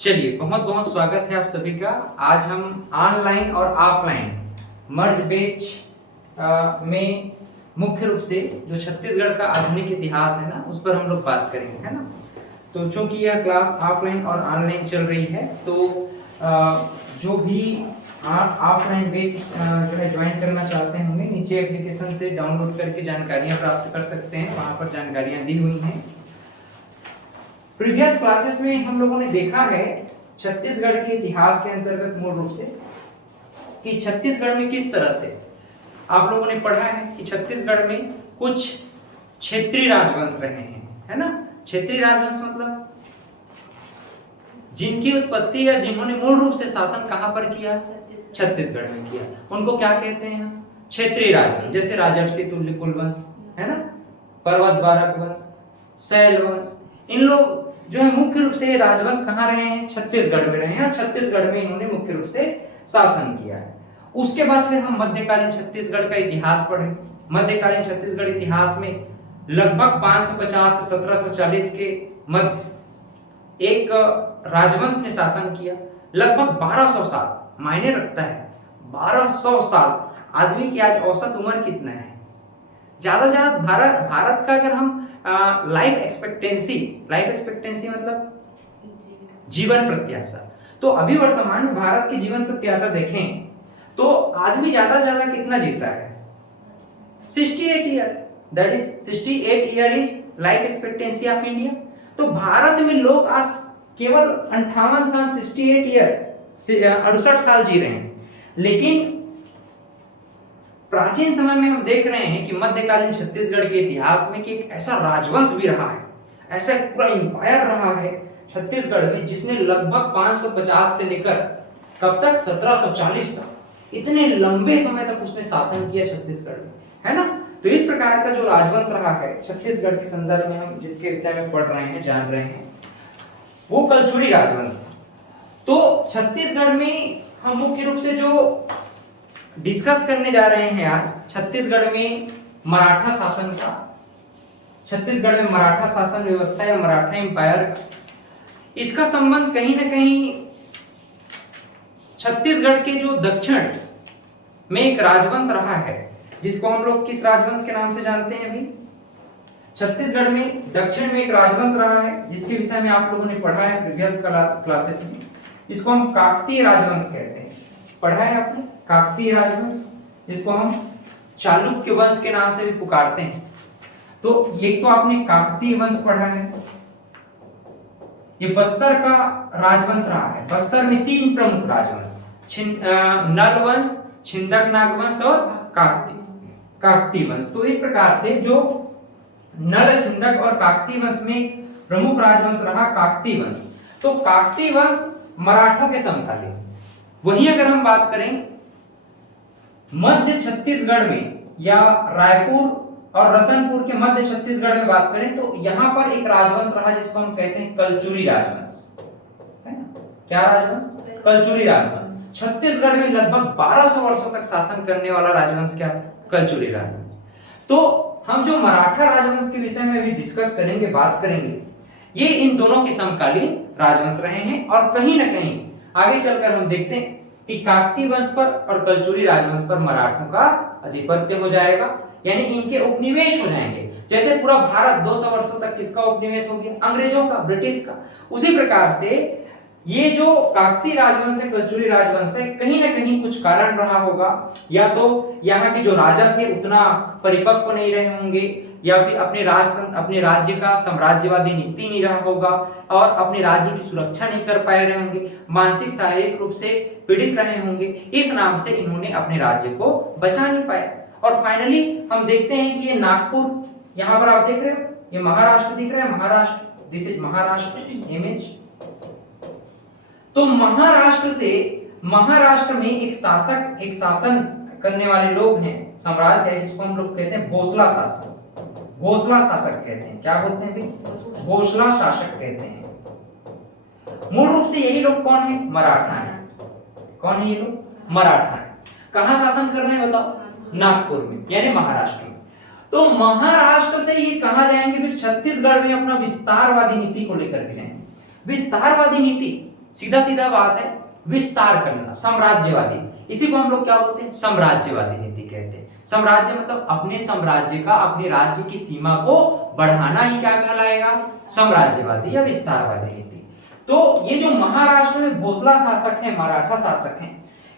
चलिए, बहुत बहुत स्वागत है आप सभी का। आज हम ऑनलाइन और ऑफलाइन मर्ज बैच में मुख्य रूप से जो छत्तीसगढ़ का आधुनिक इतिहास है ना, उस पर हम लोग बात करेंगे, है ना। तो चूंकि यह क्लास ऑफलाइन और ऑनलाइन चल रही है, तो जो भी ऑफलाइन बैच जो है ज्वाइन करना चाहते होंगे, नीचे एप्लीकेशन से डाउनलोड करके जानकारियां प्राप्त कर सकते हैं। वहां पर जानकारियां दी हुई हैं। प्रीवियस क्लासेस में हम लोगों ने देखा है छत्तीसगढ़ के इतिहास के अंतर्गत मूल रूप से कि छत्तीसगढ़ में किस तरह से आप लोगों ने पढ़ा है कि छत्तीसगढ़ में कुछ क्षेत्रीय राजवंश रहे हैं, है ना। क्षेत्रीय राजवंश मतलब जिनकी उत्पत्ति या जिन्होंने मूल रूप से शासन कहां पर किया, छत्तीसगढ़ में किया, उनको क्या कहते हैं हम, क्षेत्रीय राजवंश। जैसे राजर्षि तुल्यकुल वंश, है ना, पर्वतद्वारक वंश, शैल वंश, इन लोग जो है मुख्य रूप से राजवंश कहाँ रहे हैं, छत्तीसगढ़ में रहे हैं, और छत्तीसगढ़ में इन्होंने मुख्य रूप से शासन किया है। उसके बाद फिर हम मध्यकालीन छत्तीसगढ़ का इतिहास पढ़े। मध्यकालीन छत्तीसगढ़ इतिहास में लगभग 550 से 1740 के मध्य एक राजवंश ने शासन किया। लगभग 1200 साल मायने रखता है। 1200 साल। आदमी की आज औसत उम्र कितना है? ज्यादा ज्यादा भारत का अगर हम लाइफ एक्सपेक्टेंसी मतलब जीवन प्रत्याशा, तो अभी वर्तमान में भारत की जीवन प्रत्याशा देखें तो आदमी ज्यादा से ज्यादा कितना जीता है, 68 year. That is 68 year is life expectancy of India. तो भारत में लोग आज केवल 58 साल, 68 ईयर, 68 साल जी रहे हैं। लेकिन प्राचीन समय में हम देख रहे हैं कि मध्यकालीन छत्तीसगढ़ के इतिहास में कि एक ऐसा राजवंश भी रहा है, ऐसा एक पूरा एम्पायर रहा है छत्तीसगढ़ में, जिसने लगभग 550 से लेकर कब तक, 1740 तक, इतने लंबे समय तक उसने शासन किया छत्तीसगढ़ में, है ना। तो इस प्रकार का जो राजवंश रहा है छत्तीसगढ़ के संदर्भ में हम जिसके विषय में पढ़ रहे हैं, जान रहे हैं, वो कलचुरी राजवंश। तो छत्तीसगढ़ में हम मुख्य रूप से जो डिस्कस करने जा रहे हैं आज, छत्तीसगढ़ में मराठा शासन का, छत्तीसगढ़ में मराठा शासन व्यवस्था या मराठा एम्पायर का, इसका संबंध कहीं ना कहीं छत्तीसगढ़ के जो दक्षिण में एक राजवंश रहा है, जिसको हम लोग किस राजवंश के नाम से जानते हैं अभी, छत्तीसगढ़ में दक्षिण में एक राजवंश रहा है जिसके विषय में आप लोगों ने पढ़ा है प्रीवियस क्लासेस में। इसको हम काकतीय राजवंश कहते हैं। पढ़ा है आपने काकतीय राजवंश, जिसको हम चालुक्य वंश के नाम से भी पुकारते हैं। तो एक तो आपने काकतीय वंश पढ़ा है, ये बस्तर का राजवंश रहा है। बस्तर में 3 प्रमुख राजवंश, नल वंश, छिंदक नाग वंश और काकतीय वंश। तो इस प्रकार से जो नल, छिंदक और काकतीय वंश में प्रमुख राजवंश रहा काकतीय वंश। तो काकतीय वंश मराठों के समकालीन। वहीं अगर हम बात करें मध्य छत्तीसगढ़ में या रायपुर और रतनपुर के मध्य छत्तीसगढ़ में बात करें, तो यहां पर एक राजवंश रहा जिसको हम कहते हैं कलचुरी राजवंश, है ना। क्या राजवंश? कलचुरी राजवंश। छत्तीसगढ़ में लगभग 1200 वर्षों तक शासन करने वाला राजवंश क्या? कलचुरी राजवंश। तो हम जो मराठा राजवंश के विषय में अभी डिस्कस करेंगे, बात करेंगे, ये इन दोनों के समकालीन राजवंश रहे हैं। और कहीं ना कहीं आगे चलकर हम देखते हैं कि काकतीय वंश पर और कलचुरी राजवंश पर मराठों का आधिपत्य हो जाएगा, यानी इनके उपनिवेश हो जाएंगे। जैसे पूरा भारत 200 वर्षों तक किसका उपनिवेश हो गया? अंग्रेजों का, ब्रिटिश का। उसी प्रकार से ये जो काकतीय राजवंश है, कलचुरी राजवंश है, कहीं ना कहीं कुछ कारण रहा होगा। या तो यहाँ के जो राजा थे उतना परिपक्व नहीं रहे होंगे, या फिर अपने राज्य का साम्राज्यवादी नीति नहीं रहा होगा, और अपने राज्य की सुरक्षा नहीं कर पाए रहे होंगे, मानसिक शारीरिक रूप से पीड़ित रहे होंगे। इस नाम से इन्होंने अपने राज्य को बचा नहीं पाए। और फाइनली हम देखते हैं कि ये नागपुर, यहाँ पर आप देख रहे हो, ये महाराष्ट्र दिख रहा है, Maharashtra, this is Maharashtra image. तो महाराष्ट्र में एक शासन करने वाले लोग हैं, साम्राज्य है, जिसको हम लोग कहते हैं भोसला शासक। भोसला शासक कहते हैं। क्या बोलते हैं भाई? भोसला शासक कहते हैं। मूल रूप से यही लोग कौन है? मराठा है। कौन है ये लोग? मराठा है। कहां शासन कर रहे हैं बताओ? नागपुर में, यानी महाराष्ट्र में। तो महाराष्ट्र से ये कहां जाएंगे? फिर छत्तीसगढ़ में अपना विस्तारवादी नीति को लेकर के जाएंगे। विस्तारवादी नीति सीधा सीधा बात है, विस्तार करना, साम्राज्यवादी, इसी को हम लोग क्या बोलते हैं, साम्राज्यवादी नीति कहते हैं। साम्राज्य मतलब अपने साम्राज्य का, अपने राज्य की सीमा को बढ़ाना ही क्या कहलाएगा, साम्राज्यवादी या विस्तारवादी नीति। तो ये जो महाराष्ट्र में भोसला शासक है, मराठा शासक है,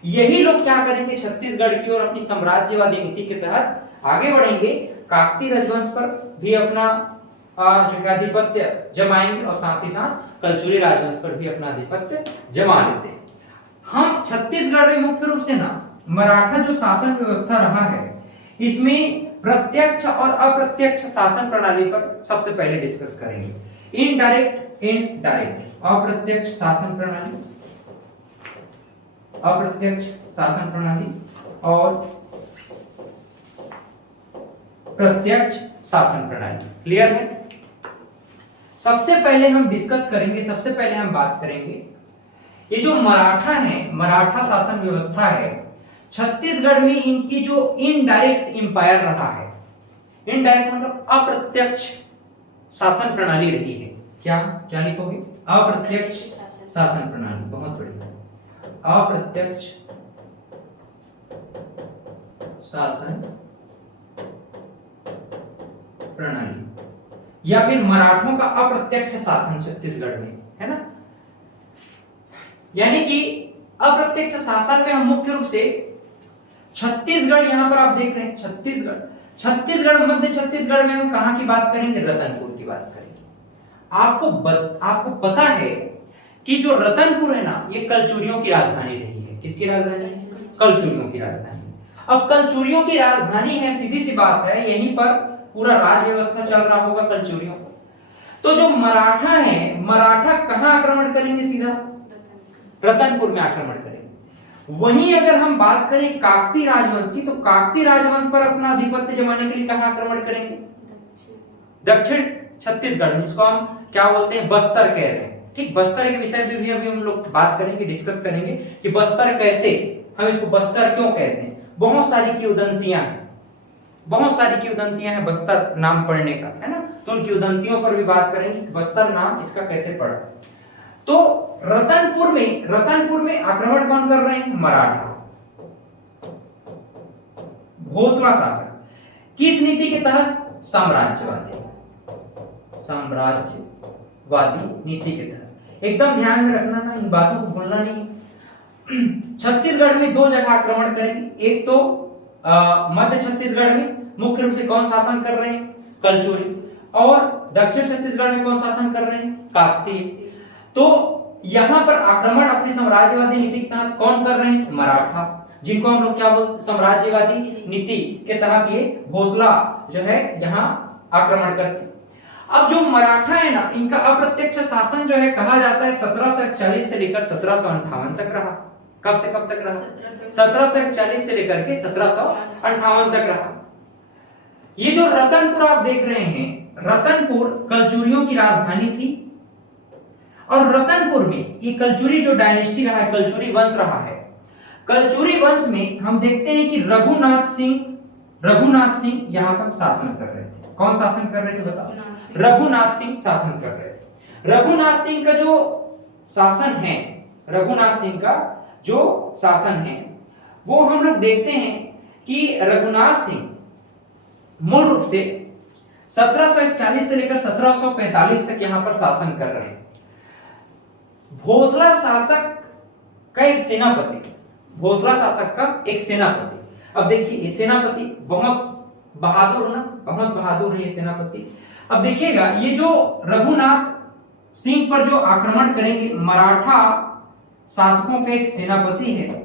यही लोग क्या करेंगे, छत्तीसगढ़ की ओर अपनी साम्राज्यवादी नीति के तहत आगे बढ़ेंगे, काकतीय राजवंश पर भी अपना जो है आधिपत्य जमाएंगे और साथ ही साथ कलचुरी राजवंश पर भी अपना आधिपत्य जमा लेते हैं। हम छत्तीसगढ़ में मुख्य रूप से ना मराठा जो शासन व्यवस्था रहा है, इसमें प्रत्यक्ष और अप्रत्यक्ष शासन प्रणाली पर सबसे पहले डिस्कस करेंगे। इनडायरेक्ट अप्रत्यक्ष शासन प्रणाली, अप्रत्यक्ष शासन प्रणाली और प्रत्यक्ष शासन प्रणाली। क्लियर है? सबसे पहले हम डिस्कस करेंगे, सबसे पहले हम बात करेंगे ये जो मराठा है, मराठा शासन व्यवस्था है, छत्तीसगढ़ में इनकी जो इनडायरेक्ट एम्पायर रहा है, इनडायरेक्ट मतलब अप्रत्यक्ष शासन प्रणाली रही है। क्या क्या लिखोगे, अप्रत्यक्ष शासन प्रणाली, बहुत बढ़िया, अप्रत्यक्ष शासन प्रणाली या फिर मराठों का अप्रत्यक्ष शासन छत्तीसगढ़ में, है ना। यानी कि अप्रत्यक्ष शासन में हम मुख्य रूप से छत्तीसगढ़, यहां पर आप देख रहे हैं छत्तीसगढ़, मध्य छत्तीसगढ़ में हम कहां की बात करेंगे, रतनपुर की बात करेंगे। आपको पता है कि जो रतनपुर है ना, ये कलचुरियों की राजधानी रही है। किसकी राजधानी है? कलचुरियों की राजधानी। अब कलचुरियों की राजधानी है, सीधी सी बात है, यहीं पर पूरा राज व्यवस्था चल रहा होगा कलचुरियों को। तो जो मराठा है, मराठा कहां आक्रमण करेंगे, सीधा रतनपुर में आक्रमण करेंगे। वहीं अगर हम बात करें काकतीय राजवंश की, तो काकतीय राजवंश पर अपना आधिपत्य जमाने के लिए कहां आक्रमण करेंगे, दक्षिण छत्तीसगढ़, जिसको हम क्या बोलते हैं, बस्तर कह रहे हैं। ठीक, बस्तर के विषय में भी अभी हम लोग बात करेंगे, डिस्कस करेंगे कि बस्तर कैसे, हम इसको बस्तर क्यों कहते हैं। बहुत सारी किंवदंतियां हैं, बहुत सारी किंवदंतियां हैं बस्तर नाम पढ़ने का, है ना। तो उन किंवदंतियों पर भी बात करेंगे, बस्तर नाम इसका कैसे पड़ा। तो रतनपुर में आक्रमण कौन कर रहे हैं, मराठा, भोसला शासक। किस नीति के तहत, साम्राज्यवादी नीति के तहत। एकदम ध्यान में रखना ना, इन बातों को भूलना नहीं। छत्तीसगढ़ में दो जगह आक्रमण करेंगे, एक तो मध्य छत्तीसगढ़ में मुख्य रूप से कौन शासन कर रहे हैं, कलचुरी, और दक्षिण छत्तीसगढ़ में कौन शासन कर रहे हैं, काकतीय। तो यहां पर आक्रमण अपनी साम्राज्यवादी नीति के तहत कौन कर रहे हैं, मराठा, जिनको हम लोग क्या बोलते हैं, साम्राज्यवादी नीति के तहत ये भोसला जो है यहां आक्रमण करते। अब जो मराठा है ना, इनका अप्रत्यक्ष शासन जो है कहा जाता है 1741 से लेकर 1758 तक रहा। कब से कब तक रहा, 1741 से लेकर के 1758 तक रहा। ये जो रतनपुर आप देख रहे हैं, रतनपुर कलचुरियों की राजधानी थी, और रतनपुर में ये कलचुरी जो डायनेस्टी रहा है, कलचुरी वंश रहा है। कलचुरी वंश में हम देखते हैं कि रघुनाथ सिंह यहां पर शासन कर रहे थे। कौन शासन कर रहे थे बताओ, रघुनाथ सिंह शासन कर रहे थे। रघुनाथ सिंह का जो शासन है, रघुनाथ सिंह का जो शासन है, वो हम लोग देखते हैं कि रघुनाथ सिंह मूल रूप से 1741 से लेकर 1745 तक यहां पर शासन कर रहे हैं। भोसला शासक का एक सेनापति, भोसला शासक का एक सेनापति। अब देखिए ये सेनापति बहुत बहादुर ना, बहुत बहादुर है ये सेनापति। अब देखिएगा ये जो रघुनाथ सिंह पर जो आक्रमण करेंगे, मराठा शासकों का एक सेनापति है।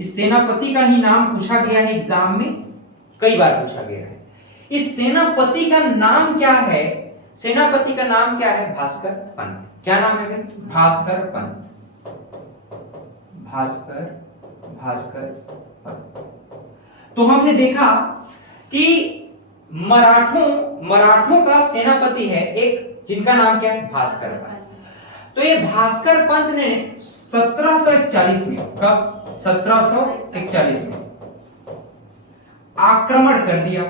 इस सेनापति का ही नाम पूछा गया है एग्जाम में, कई बार पूछा गया है। इस सेनापति का नाम क्या है, सेनापति का नाम क्या है, भास्कर पंत। क्या नाम है, भास्कर पंत, भास्कर पंत। तो हमने देखा कि मराठों का सेनापति है एक, जिनका नाम क्या है, भास्कर पंत। तो ये भास्कर पंत ने 1741 में, कब, 1741 में आक्रमण कर दिया।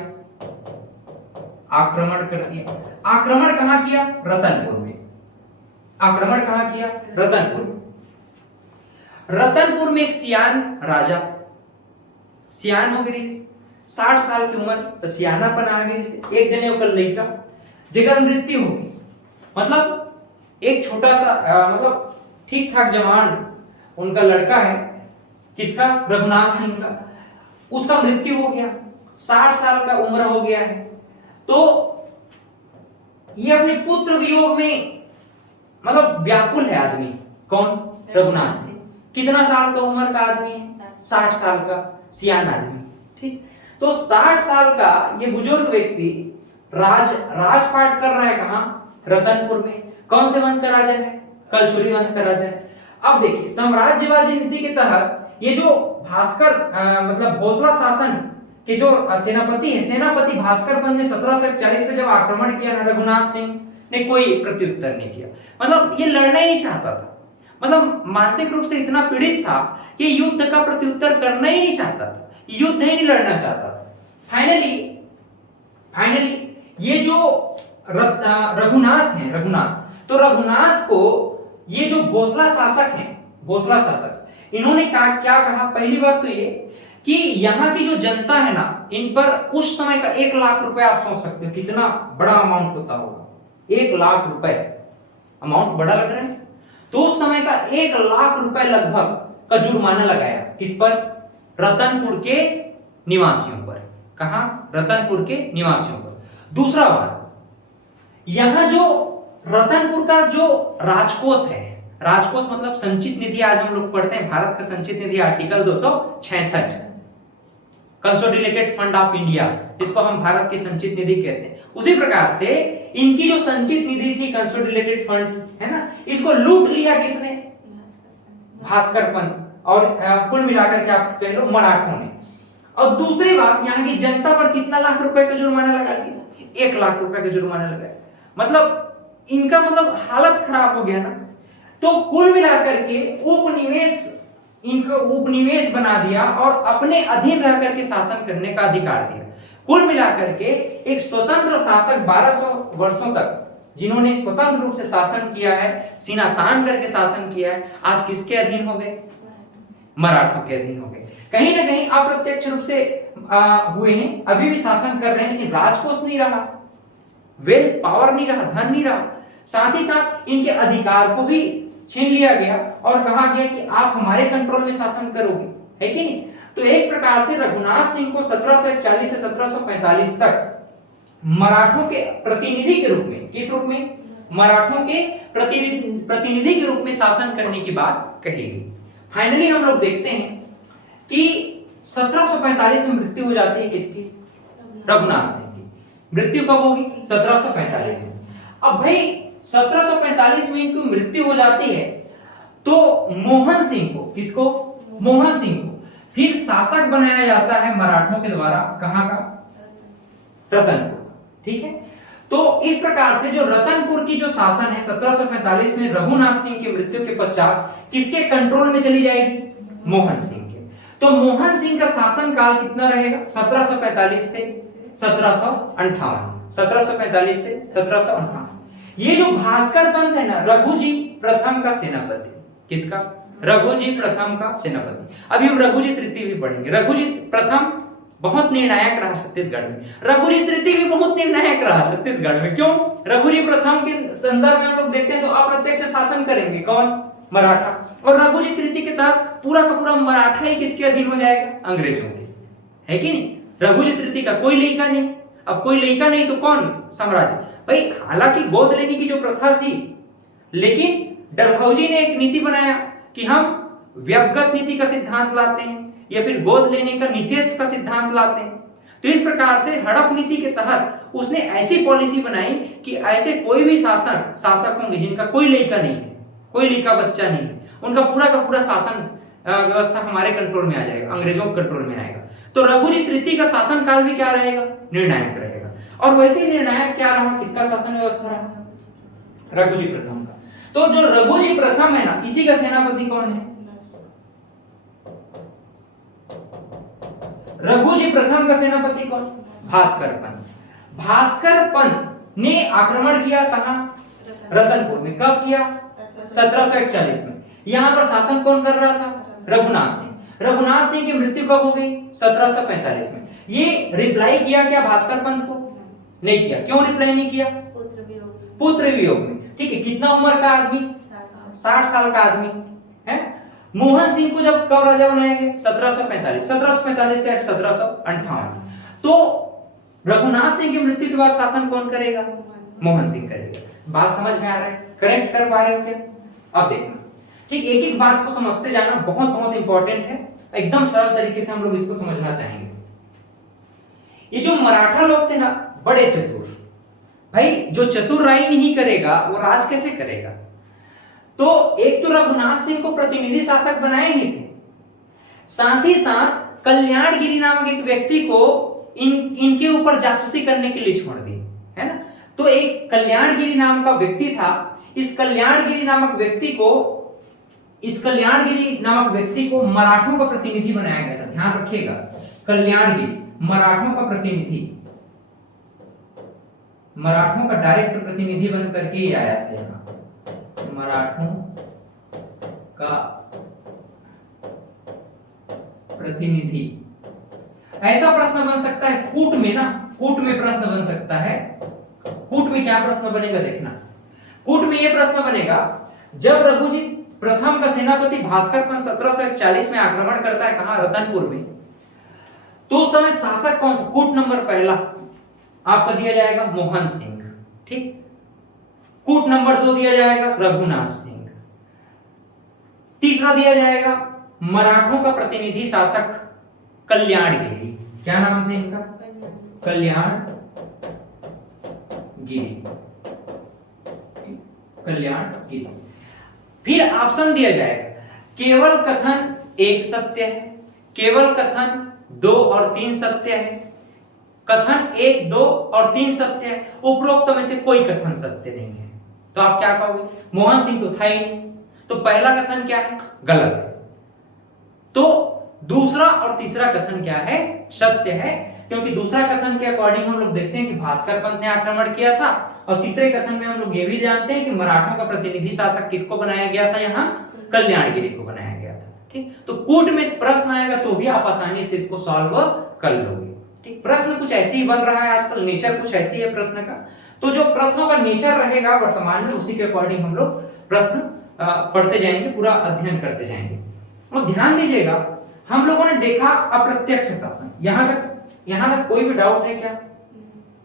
आक्रमण कहां किया, रतनपुर में। आक्रमण कहाँ किया? रतनपुर। रतनपुर में एक सियान राजा, सियान हो गई 60 साल की उम्र, तो सियानापन आ गई से एक जने ओकर लड़का जेकर मृत्यु हो गई। मतलब एक छोटा सा मतलब ठीक ठाक जवान उनका लड़का है, किसका? रघुनाथ सिंह का। उसका मृत्यु हो गया, 60 साल का उम्र हो गया है। तो ये अपने पुत्र वियोग में मतलब व्याकुल है आदमी। कौन? रघुनाथ सिंह। कितना साल का उम्र का आदमी है? 60 साल का सियान आदमी। ठीक, तो 60 साल का ये बुजुर्ग व्यक्ति राजपाट कर रहा है कहां? रतनपुर में। कौन से वंश का राजा है? कलचुरी वंश का राजा है। अब देखिए, साम्राज्यवादी नीति के तहत ये जो भास्कर मतलब भोसला शासन के जो सेनापति है, सेनापति भास्कर पंत ने 1741 में जब आक्रमण किया ना, रघुनाथ सिंह ने कोई प्रत्युत्तर नहीं किया। मतलब ये लड़ना ही नहीं चाहता था, मतलब मानसिक रूप से इतना पीड़ित था कि युद्ध का प्रत्युत्तर करना ही नहीं चाहता था, युद्ध ही नहीं लड़ना चाहता था। फाइनली ये जो रघुनाथ है, रघुनाथ, तो रघुनाथ को ये जो भोसला शासक है, भोसला शासक, इन्होंने क्या कहा? पहली बात तो ये कि यहाँ की जो जनता है ना, इन पर उस समय का 1 लाख रुपए, आप सोच सकते हो कितना बड़ा अमाउंट होता होगा। 1 लाख रुपए अमाउंट बड़ा लग रहा है, तो उस समय का 1 लाख रुपए लगभग का जुर्माना लगाया। किस पर? रतनपुर के निवासियों पर। कहां? रतनपुर के निवासियों पर। दूसरा बात, यहां जो रतनपुर का जो राजकोष है, राजकोष मतलब संचित निधि, आज हम लोग पढ़ते हैं भारत का संचित निधि article 266, consolidated fund of India, इसको हम भारत की संचित निधि कहते हैं। उसी प्रकार से इनकी जो संचित निधि थी, कंसोलिडेटेड फंड है ना, इसको लूट लिया किसने? भास्कर पंत, और कुल मिलाकर के आप कह लो मराठों ने। और दूसरी बात, यहाँ की जनता पर कितना लाख रुपए का जुर्माना लगा दिया? 1 लाख रुपए का जुर्माना लगाया। मतलब इनका मतलब हालत खराब हो गया ना। तो कुल मिलाकर के उपनिवेश, इनको उपनिवेश बना दिया और अपने अधीन रह करके शासन करने का अधिकार दिया। कुल मिलाकर के एक स्वतंत्र शासक 1200 वर्षों तक जिन्होंने स्वतंत्र रूप से शासन किया है, सीना तान करके शासन किया है, आज किसके अधीन हो गए? मराठों के अधीन हो गए। कहीं ना कहीं अप्रत्यक्ष रूप से हुए हैं, अभी भी शासन कर रहे हैं, लेकिन राजकोष नहीं रहा, वेल्थ पावर नहीं रहा, धन नहीं रहा। साथ ही साथ इनके अधिकार को भी छीन लिया गया और कहा गया कि आप हमारे कंट्रोल में शासन करोगे, है कि नहीं? तो एक प्रकार से रघुनाथ सिंह को 1741 से 1745 तक मराठों के प्रतिनिधि के रूप में, किस रूप में? मराठों के प्रतिनिधि के रूप में शासन करने की बात कही गई। फाइनली हम लोग देखते हैं कि 1745 में मृत्यु हो जाती है किसकी? रघुनाथ सिंह की। मृत्यु कब होगी? 1745 में। अब भाई 1745 में इनकी मृत्यु हो जाती है, तो मोहन सिंह को, किसको? मोहन सिंह को फिर शासक बनाया जाता है मराठों के द्वारा। कहां का? रतनपुर। ठीक है, तो इस प्रकार से जो रतनपुर की जो शासन है 1745 में रघुनाथ सिंह की मृत्यु के पश्चात किसके कंट्रोल में चली जाएगी? मोहन सिंह के। तो मोहन सिंह का शासन काल कितना रहेगा? 1745 से 1758, 1745 से 1758। ये जो भास्कर पंत है ना, रघुजी प्रथम का सेनापति। किसका? रघुजी प्रथम का सेनापति। अभी हम रघुजी तृतीय भी पढ़ेंगे। रघुजी प्रथम बहुत निर्णायक रहा छत्तीसगढ़ में, रघुजी तृतीय भी बहुत निर्णायक रहा छत्तीसगढ़ में। क्यों? रघुजी प्रथम के संदर्भ में हम लोग देखते हैं तो अप्रत्यक्ष शासन करेंगे कौन? मराठा। और रघुजी तृतीय के तहत पूरा का पूरा मराठा ही किसके अधीन हो जाएगा? अंग्रेजों के, है कि नहीं? रघुजी तृतीय का कोई लड़का नहीं। अब कोई लड़का नहीं तो कौन? साम्राज्य। भाई हालांकि गोद लेने की जो प्रथा थी, लेकिन डलहौजी ने एक नीति बनाया कि हम व्यक्तिगत नीति का सिद्धांत लाते हैं या फिर गोद लेने का निषेध का सिद्धांत लाते हैं। तो इस प्रकार से हड़प नीति के तहत उसने ऐसी पॉलिसी बनाई कि ऐसे कोई भी शासक होंगे जिनका कोई लड़का नहीं है, कोई लड़का बच्चा नहीं है, उनका पूरा का पूरा शासन व्यवस्था हमारे कंट्रोल में आ जाएगा, अंग्रेजों के कंट्रोल में आएगा। तो रघुजी तृतीय का शासन काल भी क्या रहेगा? निर्णायक रहेगा। और वैसे ही निर्णायक क्या रहा? किसका शासन व्यवस्था रहा? रघुजी प्रथम का। तो जो रघुजी प्रथम है ना, इसी का सेनापति कौन है? रघुजी प्रथम का सेनापति कौन? भास्कर पंत। भास्कर पंत ने आक्रमण किया कहां? रतनपुर में। कब किया? 1741 में। यहाँ पर शासन कौन कर रहा था? रघुनाथ सिंह। रघुनाथ सिंह की मृत्यु कब हो गई? 1745 में। ये रिप्लाई किया क्या भास्कर पंत को? नहीं किया। क्यों रिप्लाई नहीं किया? पुत्र वियोग में। ठीक है, कितना उम्र का आदमी? 60 साल का आदमी है। मोहन सिंह को जब कब राजा बनाया गया? 1745 से 1758। तो रघुनाथ सिंह की मृत्यु के बाद शासन कौन करेगा? मोहन सिंह करेगा। बात समझ में आ रहा है? करेक्ट कर पा रहे हो क्या? अब देखना, ठीक, एक एक बात को समझते जाना बहुत बहुत इंपॉर्टेंट है। एकदम सरल तरीके से हम लोग इसको समझना चाहेंगे। ये जो मराठा लोग थे ना, बड़े चतुर। भाई जो चतुर राय नहीं करेगा वो राज कैसे करेगा? तो एक तो रघुनाथ सिंह को प्रतिनिधि शासक बनाए ही थे, साथ ही साथ कल्याणगिरी नामक एक व्यक्ति को इनके ऊपर जासूसी करने के लिए छोड़ दी, है ना। तो एक कल्याणगिरी नाम का व्यक्ति था। इस कल्याणगिरी नामक व्यक्ति को मराठों का प्रतिनिधि बनाया गया था। ध्यान रखिएगा, कल्याणगिरी मराठों का प्रतिनिधि, मराठों का डायरेक्ट प्रतिनिधि बन करके ही आया था यहाँ। मराठों का प्रतिनिधि। ऐसा प्रश्न बन सकता है कूट में ना, कूट में प्रश्न बन सकता है। कूट में क्या प्रश्न बनेगा देखना। कूट में यह प्रश्न बनेगा, जब रघुजीत प्रथम का सेनापति भास्कर पंत 1741 में आक्रमण करता है, कहां? रतनपुर में। तो उस समय शासक कौन? कूट नंबर पहला आपका दिया जाएगा मोहन सिंह, ठीक। कूट नंबर 2 दिया जाएगा रघुनाथ सिंह। तीसरा दिया जाएगा मराठों का प्रतिनिधि शासक कल्याणगिरी। क्या नाम था इनका? कल्याणगिरी। कल्याणगिरी। फिर ऑप्शन दिया जाएगा, केवल कथन 1 सत्य है, केवल कथन 2 और 3 सत्य है, कथन 1, 2 और 3 सत्य है, उपरोक्त में से कोई कथन सत्य नहीं है। तो आप क्या कहोगे? मोहन सिंह तो था ही नहीं, तो पहला कथन क्या है? गलत है। तो दूसरा और तीसरा कथन क्या है? सत्य है, क्योंकि दूसरा कथन के अकॉर्डिंग हम लोग देखते हैं कि भास्कर पंत ने आक्रमण किया था, और तीसरे कथन में हम लोग ये भी जानते हैं कि मराठों का प्रतिनिधि शासक किसको बनाया गया था? यहाँ कल्याणगिरी को बनाया गया था, ठीक। तो कूट में प्रश्न आएगा तो भी आप आसानी से इसको सॉल्व कर लोगे, ठीक। प्रश्न कुछ ऐसे ही बन रहा है आजकल, नेचर कुछ ऐसी है प्रश्न का। तो जो प्रश्नों का नेचर रहेगा वर्तमान में, उसी के अकॉर्डिंग हम लोग प्रश्न पढ़ते जाएंगे, पूरा अध्ययन करते जाएंगे। और ध्यान दीजिएगा, हम लोगों ने देखा अप्रत्यक्ष शासन। यहां तक कोई भी डाउट है क्या?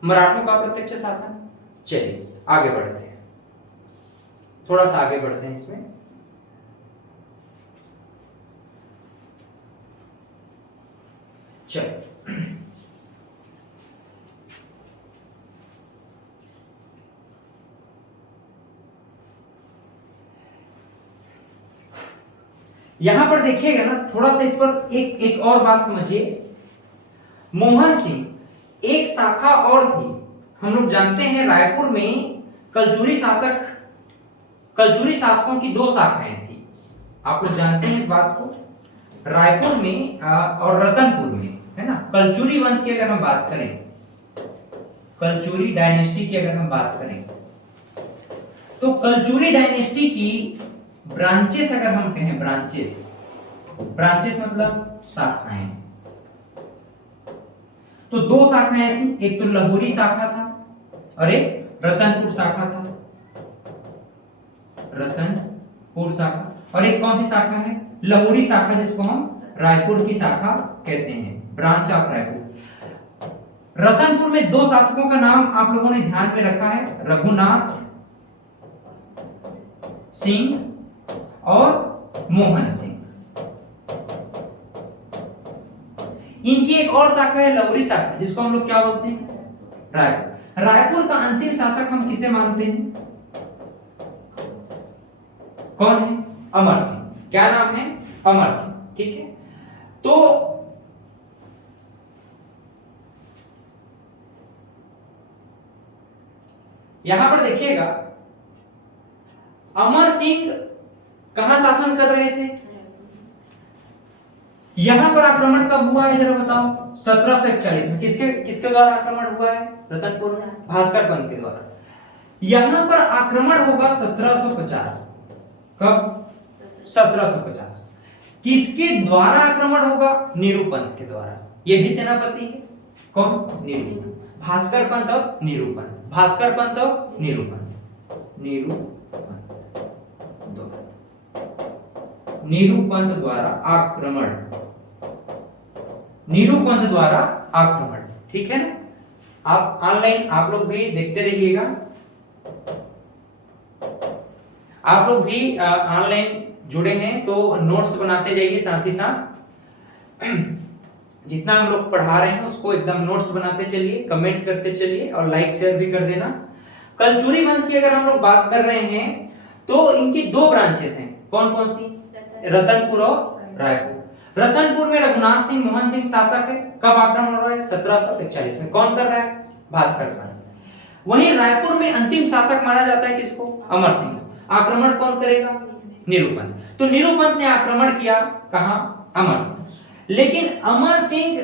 मराठों का अप्रत्यक्ष शासन। चलिए आगे बढ़ते हैं, थोड़ा सा आगे बढ़ते हैं इसमें। चलिए यहां पर देखिएगा ना, थोड़ा सा इस पर एक और बात समझिए। मोहन सिंह एक शाखा और थी। हम लोग जानते हैं रायपुर में कलचुरी शासकों की 2 शाखाएं थी। आप लोग जानते हैं इस बात को। रायपुर में और रतनपुर में, है ना। कलचुरी वंश की अगर हम बात करें, कलचुरी डायनेस्टी की अगर हम बात करें, तो कलचुरी डायनेस्टी की ब्रांचेस अगर हम कहें, ब्रांचेस मतलब शाखाएं, तो 2 शाखाएं थी। एक तो लहुरी शाखा था और एक रतनपुर शाखा था। रतनपुर शाखा। और एक कौन सी शाखा है? लहुरी शाखा, जिसको हम रायपुर की शाखा कहते हैं, ब्रांच ऑफ रायपुर। रतनपुर में 2 शासकों का नाम आप लोगों ने ध्यान में रखा है, रघुनाथ सिंह और मोहन सिंह। इनकी एक और शाखा है लहुरी शाखा, जिसको हम लोग क्या बोलते हैं? रायपुर। रायपुर का अंतिम शासक हम किसे मानते हैं? कौन है? अमर सिंह। क्या नाम है? अमर सिंह, ठीक है। तो यहां पर देखिएगा, अमर सिंह कहां शासन कर रहे थे? यहां पर आक्रमण कब हुआ है जरा बताओ? 1741 में। किसके द्वारा आक्रमण हुआ है? रतनपुर में भास्कर पंत के द्वारा। यहां पर आक्रमण होगा 1750। कब? 1750। किसके द्वारा आक्रमण होगा? निरूपंत के द्वारा। ये भी सेनापति है। कौन? निरूपंत। भास्कर पंत और निरूपंत, भास्कर पंत और निरूपंत, निरूपंत द्वारा आक्रमण, निरूपंत द्वारा आक्रमण। ठीक है ना? आप ऑनलाइन आप लोग भी देखते रहिएगा, आप लोग भी ऑनलाइन जुड़े हैं तो नोट्स बनाते जाइए, साथ ही साथ जितना हम लोग पढ़ा रहे हैं उसको एकदम नोट्स बनाते चलिए, कमेंट करते चलिए और लाइक शेयर भी कर देना। कलचुरी वंश की अगर हम लोग बात कर रहे हैं तो इनकी दो ब्रांचेस हैं। कौन कौन सी? रतनपुर और रायपुर। रतनपुर में रघुनाथ सिंह मोहन सिंह शासक है। कब आक्रमण हो रहा है? 1741 में। कौन कर रहा है? भास्कर पंत। वहीं रायपुर में अंतिम शासक माना जाता है किसको? अमर सिंह। आक्रमण कौन करेगा? निरूपंत। तो निरूपंत ने आक्रमण किया कहां? अमर सिंह। लेकिन अमर सिंह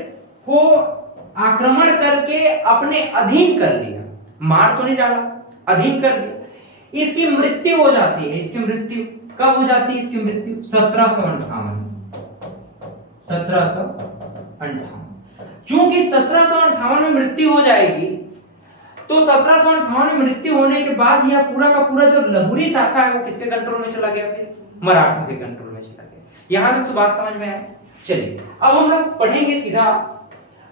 को आक्रमण करके अपने अधीन कर लिया, मार तो नहीं डाला, अधीन कर दिया। इसकी मृत्यु हो जाती है। इसकी मृत्यु कब हो जाती है? इसकी मृत्यु 1758। 1758। चूंकि 1758 में मृत्यु हो जाएगी तो 1758 में मृत्यु होने के बाद यह पूरा का पूरा जो लहुरी शाखा है वो किसके कंट्रोल में चला गया? फिर मराठों के कंट्रोल में चला गया। यहां तक तो बात समझ में आए। चलिए अब हम लोग पढ़ेंगे सीधा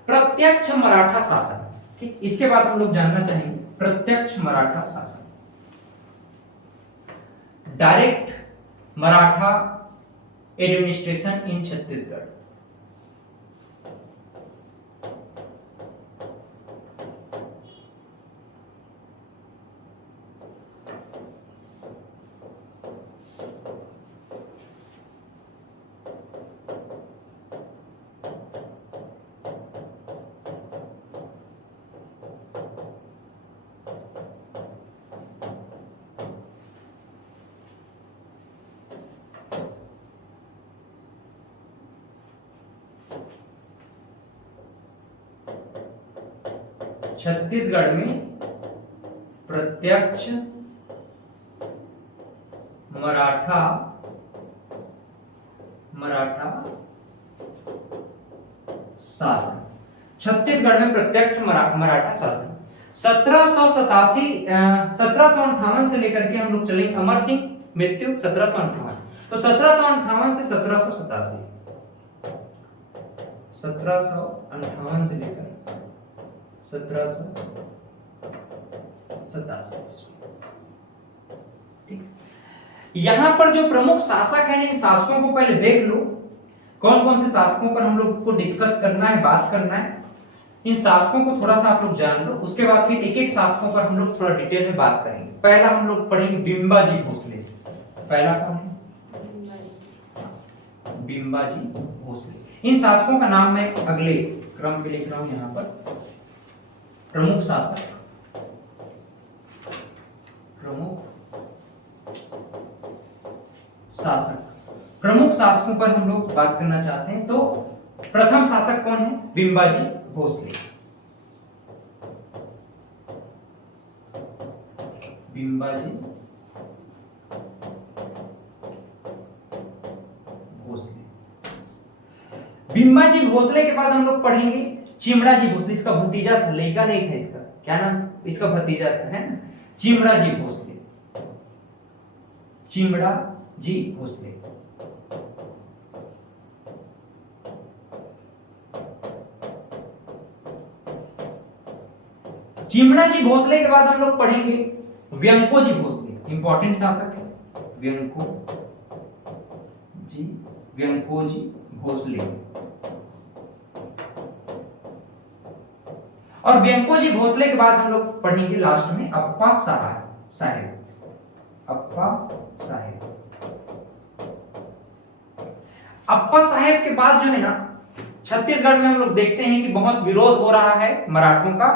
प्रत्यक्ष मराठा शासन। ठीक, इसके बाद हम लोग जानना चाहेंगे प्रत्यक्ष मराठा शासन, direct Maratha administration in Chhattisgarh. Chhattisgarh में प्रत्यक्ष मराठा शासन। छत्तीसगढ़ में प्रत्यक्ष मराठा शासन 1758 से लेकर के हम लोग चलेंगे। अमर सिंह मृत्यु 1758, तो 1758 से 1787, 1758 से लेकर 1787। ठीक, यहां पर जो प्रमुख शासक है इन शासकों को पहले देख लो। कौन कौन से शासकों पर हम लोग को डिस्कस करना है, बात करना है। इन शासकों को थोड़ा सा आप लोग जान लो, उसके बाद फिर एक एक शासकों पर हम लोग थोड़ा डिटेल में बात करेंगे। पहला हम लोग पढ़ेंगे बिंबाजी भोसले। पहला कौन है? बिंबाजी भोसले। इन शासकों का नाम मैं अगले क्रम पे लिख रहा हूं यहां पर। प्रमुख शासक, प्रमुख शासकों पर हम लोग बात करना चाहते हैं। तो प्रथम शासक कौन है? बिंबाजी भोसले। बिंबाजी भोसले। बिंबाजी भोसले के बाद हम लोग पढ़ेंगे चिमड़ाजी भोसले। इसका भतीजा था, लड़का नहीं था इसका। क्या नाम? इसका भतीजा था, है ना? चिमड़ाजी भोसले। चिमड़ाजी भोसले। चिमड़ाजी भोसले के बाद हम लोग पढ़ेंगे व्यंकोजी भोसले। इंपॉर्टेंट शासक है व्यंकोजी भोसले। और व्यंकोजी भोसले के बाद हम लोग पढ़ेंगे लास्ट में अप्पा साहेब। अप्पा साहेब के बाद जो है ना, छत्तीसगढ़ में हम लोग देखते हैं कि बहुत विरोध हो रहा है मराठों का,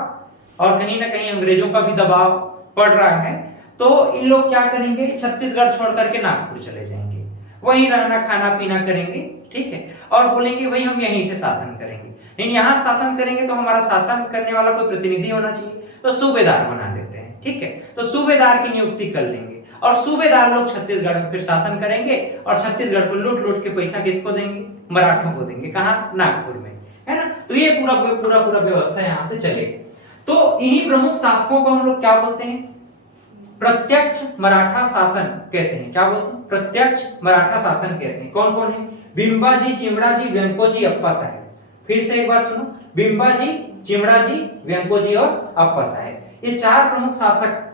और कहीं ना कहीं अंग्रेजों का भी दबाव पड़ रहा है। तो इन लोग क्या करेंगे? छत्तीसगढ़ छोड़ करके नागपुर चले जाएंगे, वहीं रहना खाना पीना करेंगे। ठीक है, और बोलेंगे भाई हम यहीं से शासन करेंगे। लेकिन यहाँ शासन करेंगे तो हमारा शासन करने वाला कोई प्रतिनिधि होना चाहिए, तो सूबेदार बना देते हैं। ठीक है, तो सूबेदार की नियुक्ति कर लेंगे और सूबेदार लोग छत्तीसगढ़ में फिर शासन करेंगे और छत्तीसगढ़ को लूट लूट के पैसा किसको देंगे? मराठों को देंगे। कहाँ? नागपुर में, है ना। तो ये पूरा पूरा पूरा व्यवस्था यहाँ से चलेगी। तो इन्हीं प्रमुख शासकों को हम लोग क्या बोलते हैं? प्रत्यक्ष मराठा शासन कहते हैं। क्या बोलते हैं? प्रत्यक्ष मराठा शासन कहते हैं। कौन कौन है? बिंबाजी, चिमड़ाजी, व्यंकोजी, अप्पा साहेब। फिर से एक बार सुनो, बिंबाजी, चिमड़ाजी, व्यंकोजी और अप्पा साहेब। ये चार प्रमुख शासक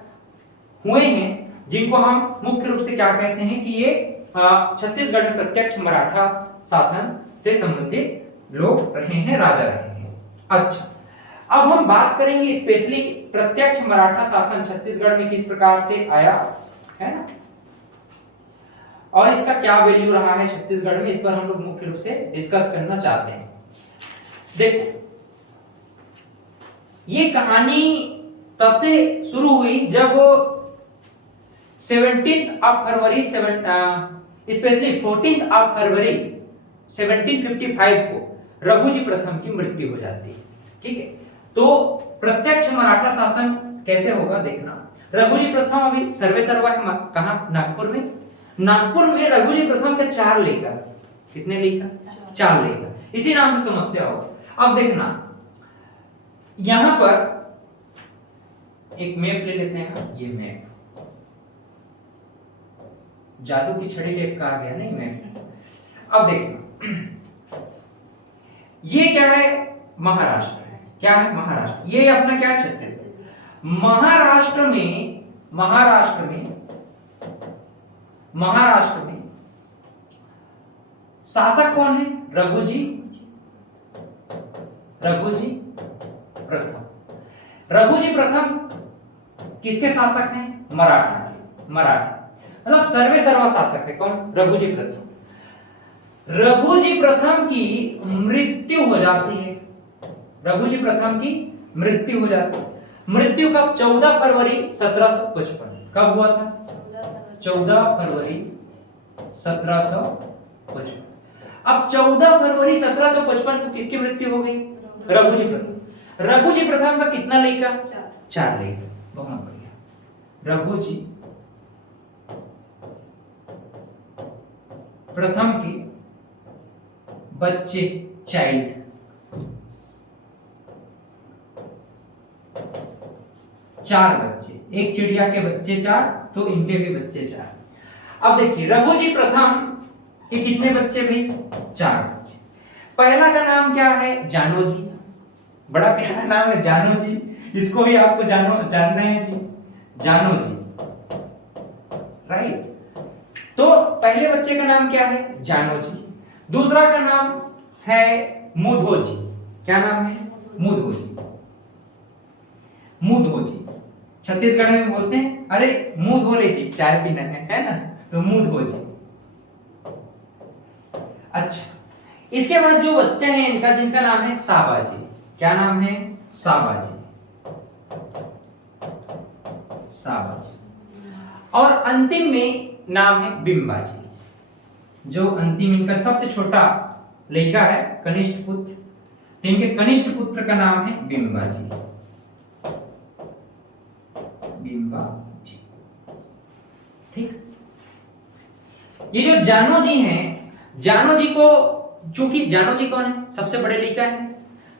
हुए हैं जिनको हम मुख्य रूप से क्या कहते हैं कि ये छत्तीसगढ़ में प्रत्यक्ष मराठा शासन से संबंधित लोग रहे हैं, राजा रहे हैं। अच्छा, अब हम बात करेंगे स्पेशली प्रत्यक्ष मराठा शासन छत्तीसगढ़ में किस प्रकार से आया, है ना, और इसका क्या वैल्यू रहा है छत्तीसगढ़ में, इस पर हम लोग मुख्य रूप से डिस्कस करना चाहते हैं। देखो, ये कहानी तब से शुरू हुई जब 14 फरवरी 1755 को रघुजी प्रथम की मृत्यु हो जाती है। ठीक है, तो प्रत्यक्ष मराठा शासन कैसे होगा देखना। रघुजी प्रथम अभी सर्वे सर्वा है कहां? नागपुर में। नागपुर में रघुजी प्रथम के 4 लेकर, कितने लेकर? 4 लेकर, इसी नाम से समस्या हो। अब देखना, यहां पर एक मैप ले लेते हैं। ये मैप जादू की छड़ी टाइप का आ गया नहीं मैप। अब देखना, ये क्या है? महाराष्ट्र है। क्या है? महाराष्ट्र। ये अपना क्या है? छत्तीसगढ़। महाराष्ट्र में शासक कौन है? रघुजी प्रथम। रघुजी प्रथम किसके शासक हैं? मराठा के। मराठा मतलब सर्वे सर्वा शासक है। कौन? रघुजी प्रथम। रघुजी प्रथम की मृत्यु हो जाती है। रघुजी प्रथम की मृत्यु हो जाती है। मृत्यु कब? 14 फरवरी 1755। कब हुआ था? 14 फरवरी 1755। अब 14 फरवरी 1755 को किसकी मृत्यु हो गई? रघुजी प्रथम। रघुजी प्रथम का कितना लड़का? 4 लड़का। बहुत बढ़िया। रघुजी प्रथम के बच्चे, चाइल्ड, 4 बच्चे। एक चिड़िया के बच्चे 4, तो इनके भी बच्चे 4। अब देखिए, रघुजी प्रथम के कितने बच्चे भाई? 4 बच्चे। पहला का नाम क्या है? जानोजी। बड़ा प्यारा नाम है जानोजी। इसको भी आपको जानना है जी, जानोजी, राइट। तो पहले बच्चे का नाम क्या है? जानोजी। दूसरा का नाम है मुधोजी। क्या नाम है? मुधोजी। मुधोजी छत्तीसगढ़ में बोलते हैं, अरे मुंह धो लीजिए, चाय पीना है ना, तो मुंह धोजी। अच्छा, इसके बाद जो बच्चे हैं इनका, जिनका नाम है साबाजी। क्या नाम है? साबाजी। साबाजी। और अंतिम में नाम है बिंबाजी। जो अंतिम इनका सबसे छोटा लड़का है, कनिष्ठ पुत्र, तो इनके कनिष्ठ पुत्र का नाम है बिंबाजी। बिंबाजी। ठीक। ये जो जानोजी हैं, जानोजी को, चूंकि जानोजी कौन है? सबसे बड़े लड़का है,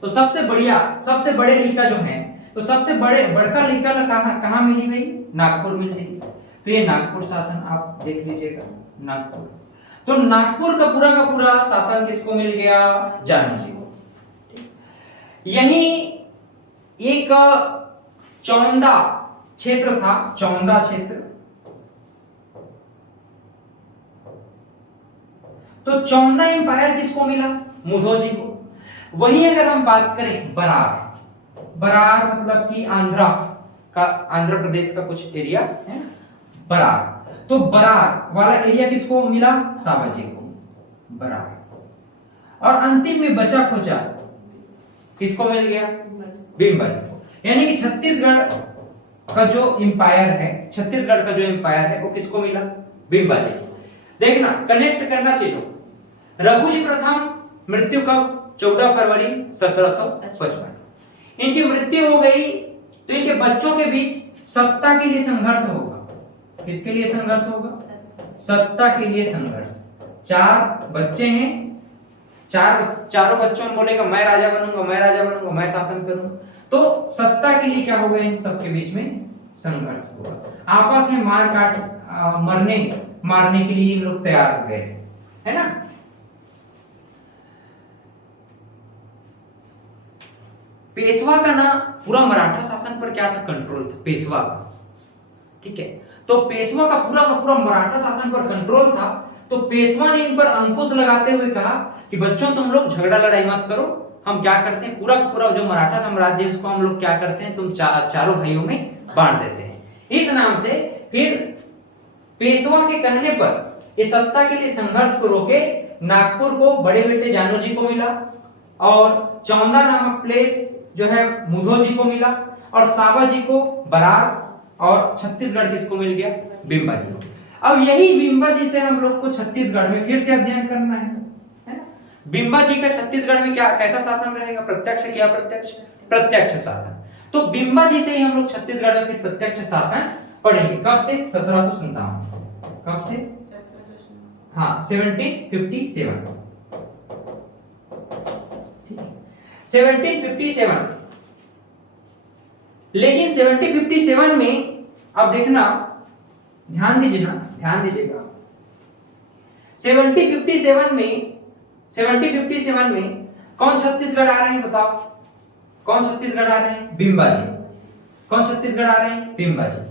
तो सबसे बड़े लड़का जो है, तो सबसे बड़का लड़का कहां मिली भाई? नागपुर मिल जाएगी। तो ये नागपुर शासन आप देख लीजिएगा, नागपुर। तो नागपुर का पूरा शासन किसको मिल गया? जानोजी को। यही एक चौंदा क्षेत्र था, चौंदा क्षेत्र। तो चौंदा एम्पायर किसको मिला? मुधोजी को। वही अगर हम बात करें बरार मतलब कि आंध्र प्रदेश का कुछ एरिया है, बरार। तो बरार वाला एरिया किसको मिला? साबाजी को, बरार। और अंतिम में बचा खोचा किसको मिल गया? बिंबाजी को। यानी कि छत्तीसगढ़ का जो एम्पायर है वो किसको मिला? बिंबाजी को। देखना, कनेक्ट करना चाहिए। रघुजी प्रथम मृत्यु कब? 14 फरवरी 1755। इनकी मृत्यु हो गई तो इनके बच्चों के बीच सत्ता के लिए संघर्ष होगा। किसके लिए संघर्ष होगा? सत्ता के लिए संघर्ष। 4 बच्चे हैं, चारों बच्चों ने बोलेगा मैं राजा बनूंगा, मैं राजा बनूंगा, मैं शासन करूंगा, तो सत्ता के लिए क्या होगा? इन सबके बीच में संघर्ष होगा। आपस में मार काट मारने के लिए इन लोग तैयार हो गए, है ना। पेशवा का ना पूरा मराठा शासन पर क्या था? कंट्रोल था पेशवा का, ठीक है। तो पेशवा का पूरा मराठा शासन पर कंट्रोल था। तो पेशवा ने इन पर अंकुश लगाते हुए कहा कि बच्चों तुम लोग झगड़ा लड़ाई मत करो, हम क्या करते हैं पूरा जो मराठा साम्राज्य है उसको हम लोग क्या करते हैं, तुम चारों भाइयों में बांट देते हैं। इस नाम से फिर पेशवा के कहने पर इस सत्ता के लिए संघर्ष को रोके नागपुर को बड़े बेटे जानो जी को मिला, और चौंदा नामक प्लेस जो है मुधो जी को मिला, और सावा जी को बरार, और छत्तीसगढ़ किसको मिल गया? बिंबा जी को। अब यही बिंबा जी से हम लोग को छत्तीसगढ़ में फिर से अध्ययन करना है ना। बिंबा जी का छत्तीसगढ़ में क्या कैसा शासन रहेगा? प्रत्यक्ष या अप्रत्यक्ष? प्रत्यक्ष शासन। तो बिंबा जी से ही हम लोग छत्तीसगढ़ में फिर प्रत्यक्ष शासन पढ़ेंगे। कब से? 1757 से। कब से? हाँ 1757। 1757। लेकिन 1757 में अब देखना, ध्यान दीजिएगा 1757 में कौन छत्तीसगढ़ आ रहे हैं? बताओ कौन छत्तीसगढ़ आ रहे हैं? बिंबा जी। कौन छत्तीसगढ़ आ रहे हैं? बिंबा जी।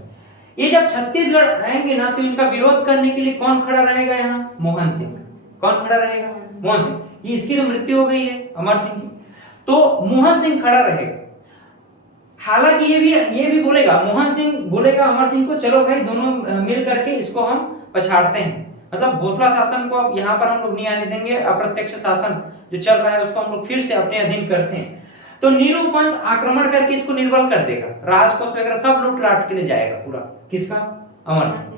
ये जब छत्तीसगढ़ आएंगे ना तो इनका विरोध करने के लिए कौन खड़ा रहेगा? यहाँ मोहन सिंह। कौन खड़ा रहेगा? मोहन सिंह। ये इसकी तो मृत्यु हो गई है अमर सिंह की, तो मोहन सिंह खड़ा रहेगा। हालांकि ये भी बोलेगा, मोहन सिंह बोलेगा अमर सिंह को, चलो भाई दोनों मिल करके इसको हम पछाड़ते हैं, मतलब भोसला शासन को अब यहाँ पर हम लोग नहीं आने देंगे, अप्रत्यक्ष शासन जो चल रहा है उसको हम लोग फिर से अपने अधीन करते हैं। तो नीलू पंत आक्रमण करके इसको निर्बल कर देगा, राजकोष वगैरह सब लूट लाट के ले जाएगा पूरा। किसका? अमर सिंह।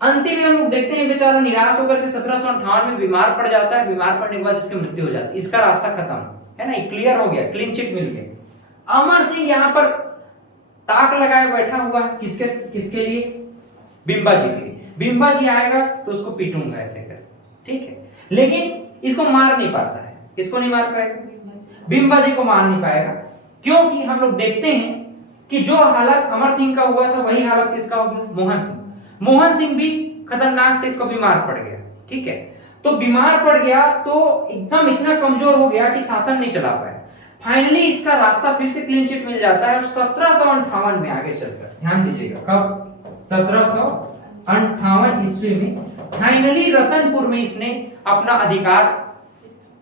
अंतिम में हम लोग देखते हैं बेचारा निराश होकर के 1758 में बीमार पड़ जाता है। बीमार पड़ने के बाद इसकी मृत्यु हो जाती है। इसका रास्ता खत्म है ना, क्लियर हो गया, क्लीन चिट मिल गया। अमर सिंह यहाँ पर ताक लगाए बैठा हुआ है, किसके लिए? बिंबा जी के लिए। बिंबा जी आएगा तो उसको पीटूंगा ऐसे कर, ठीक है। लेकिन इसको मार नहीं पाता है। किसको नहीं मार पाएगा? बिंबा जी को मार नहीं पाएगा, क्योंकि हम लोग देखते हैं कि जो हालत अमर सिंह का हुआ था वही हालत किसका हो गया? मोहन सिंह। मोहन सिंह भी खतरनाक टाइप का बीमार पड़ गया, ठीक है। तो बीमार पड़ गया तो एकदम इतना कमजोर हो गया कि शासन नहीं चला पाया। फाइनली इसका रास्ता फिर से क्लीन चिट मिल जाता है और 1758 में आगे चलकर, ध्यान दीजिएगा कब? 1758 ईस्वी में फाइनली रतनपुर में इसने अपना अधिकार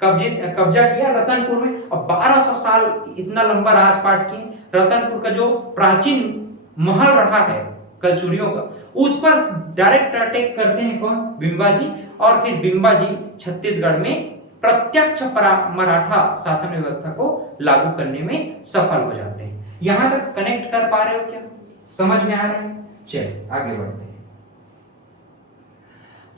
कब्जा किया। रतनपुर में अब 1200 साल इतना लंबा राजपाट किए। रतनपुर का जो प्राचीन महल रहा है कलचुरियों का, उस पर डायरेक्ट अटैक करते हैं कौन? बिंबा जी। और फिर बिंबा जी छत्तीसगढ़ में प्रत्यक्ष मराठा शासन व्यवस्था को लागू करने में सफल हो जाते हैं। यहां तक कनेक्ट कर पा रहे हो क्या? समझ में आ रहा है? चलिए आगे बढ़ते हैं।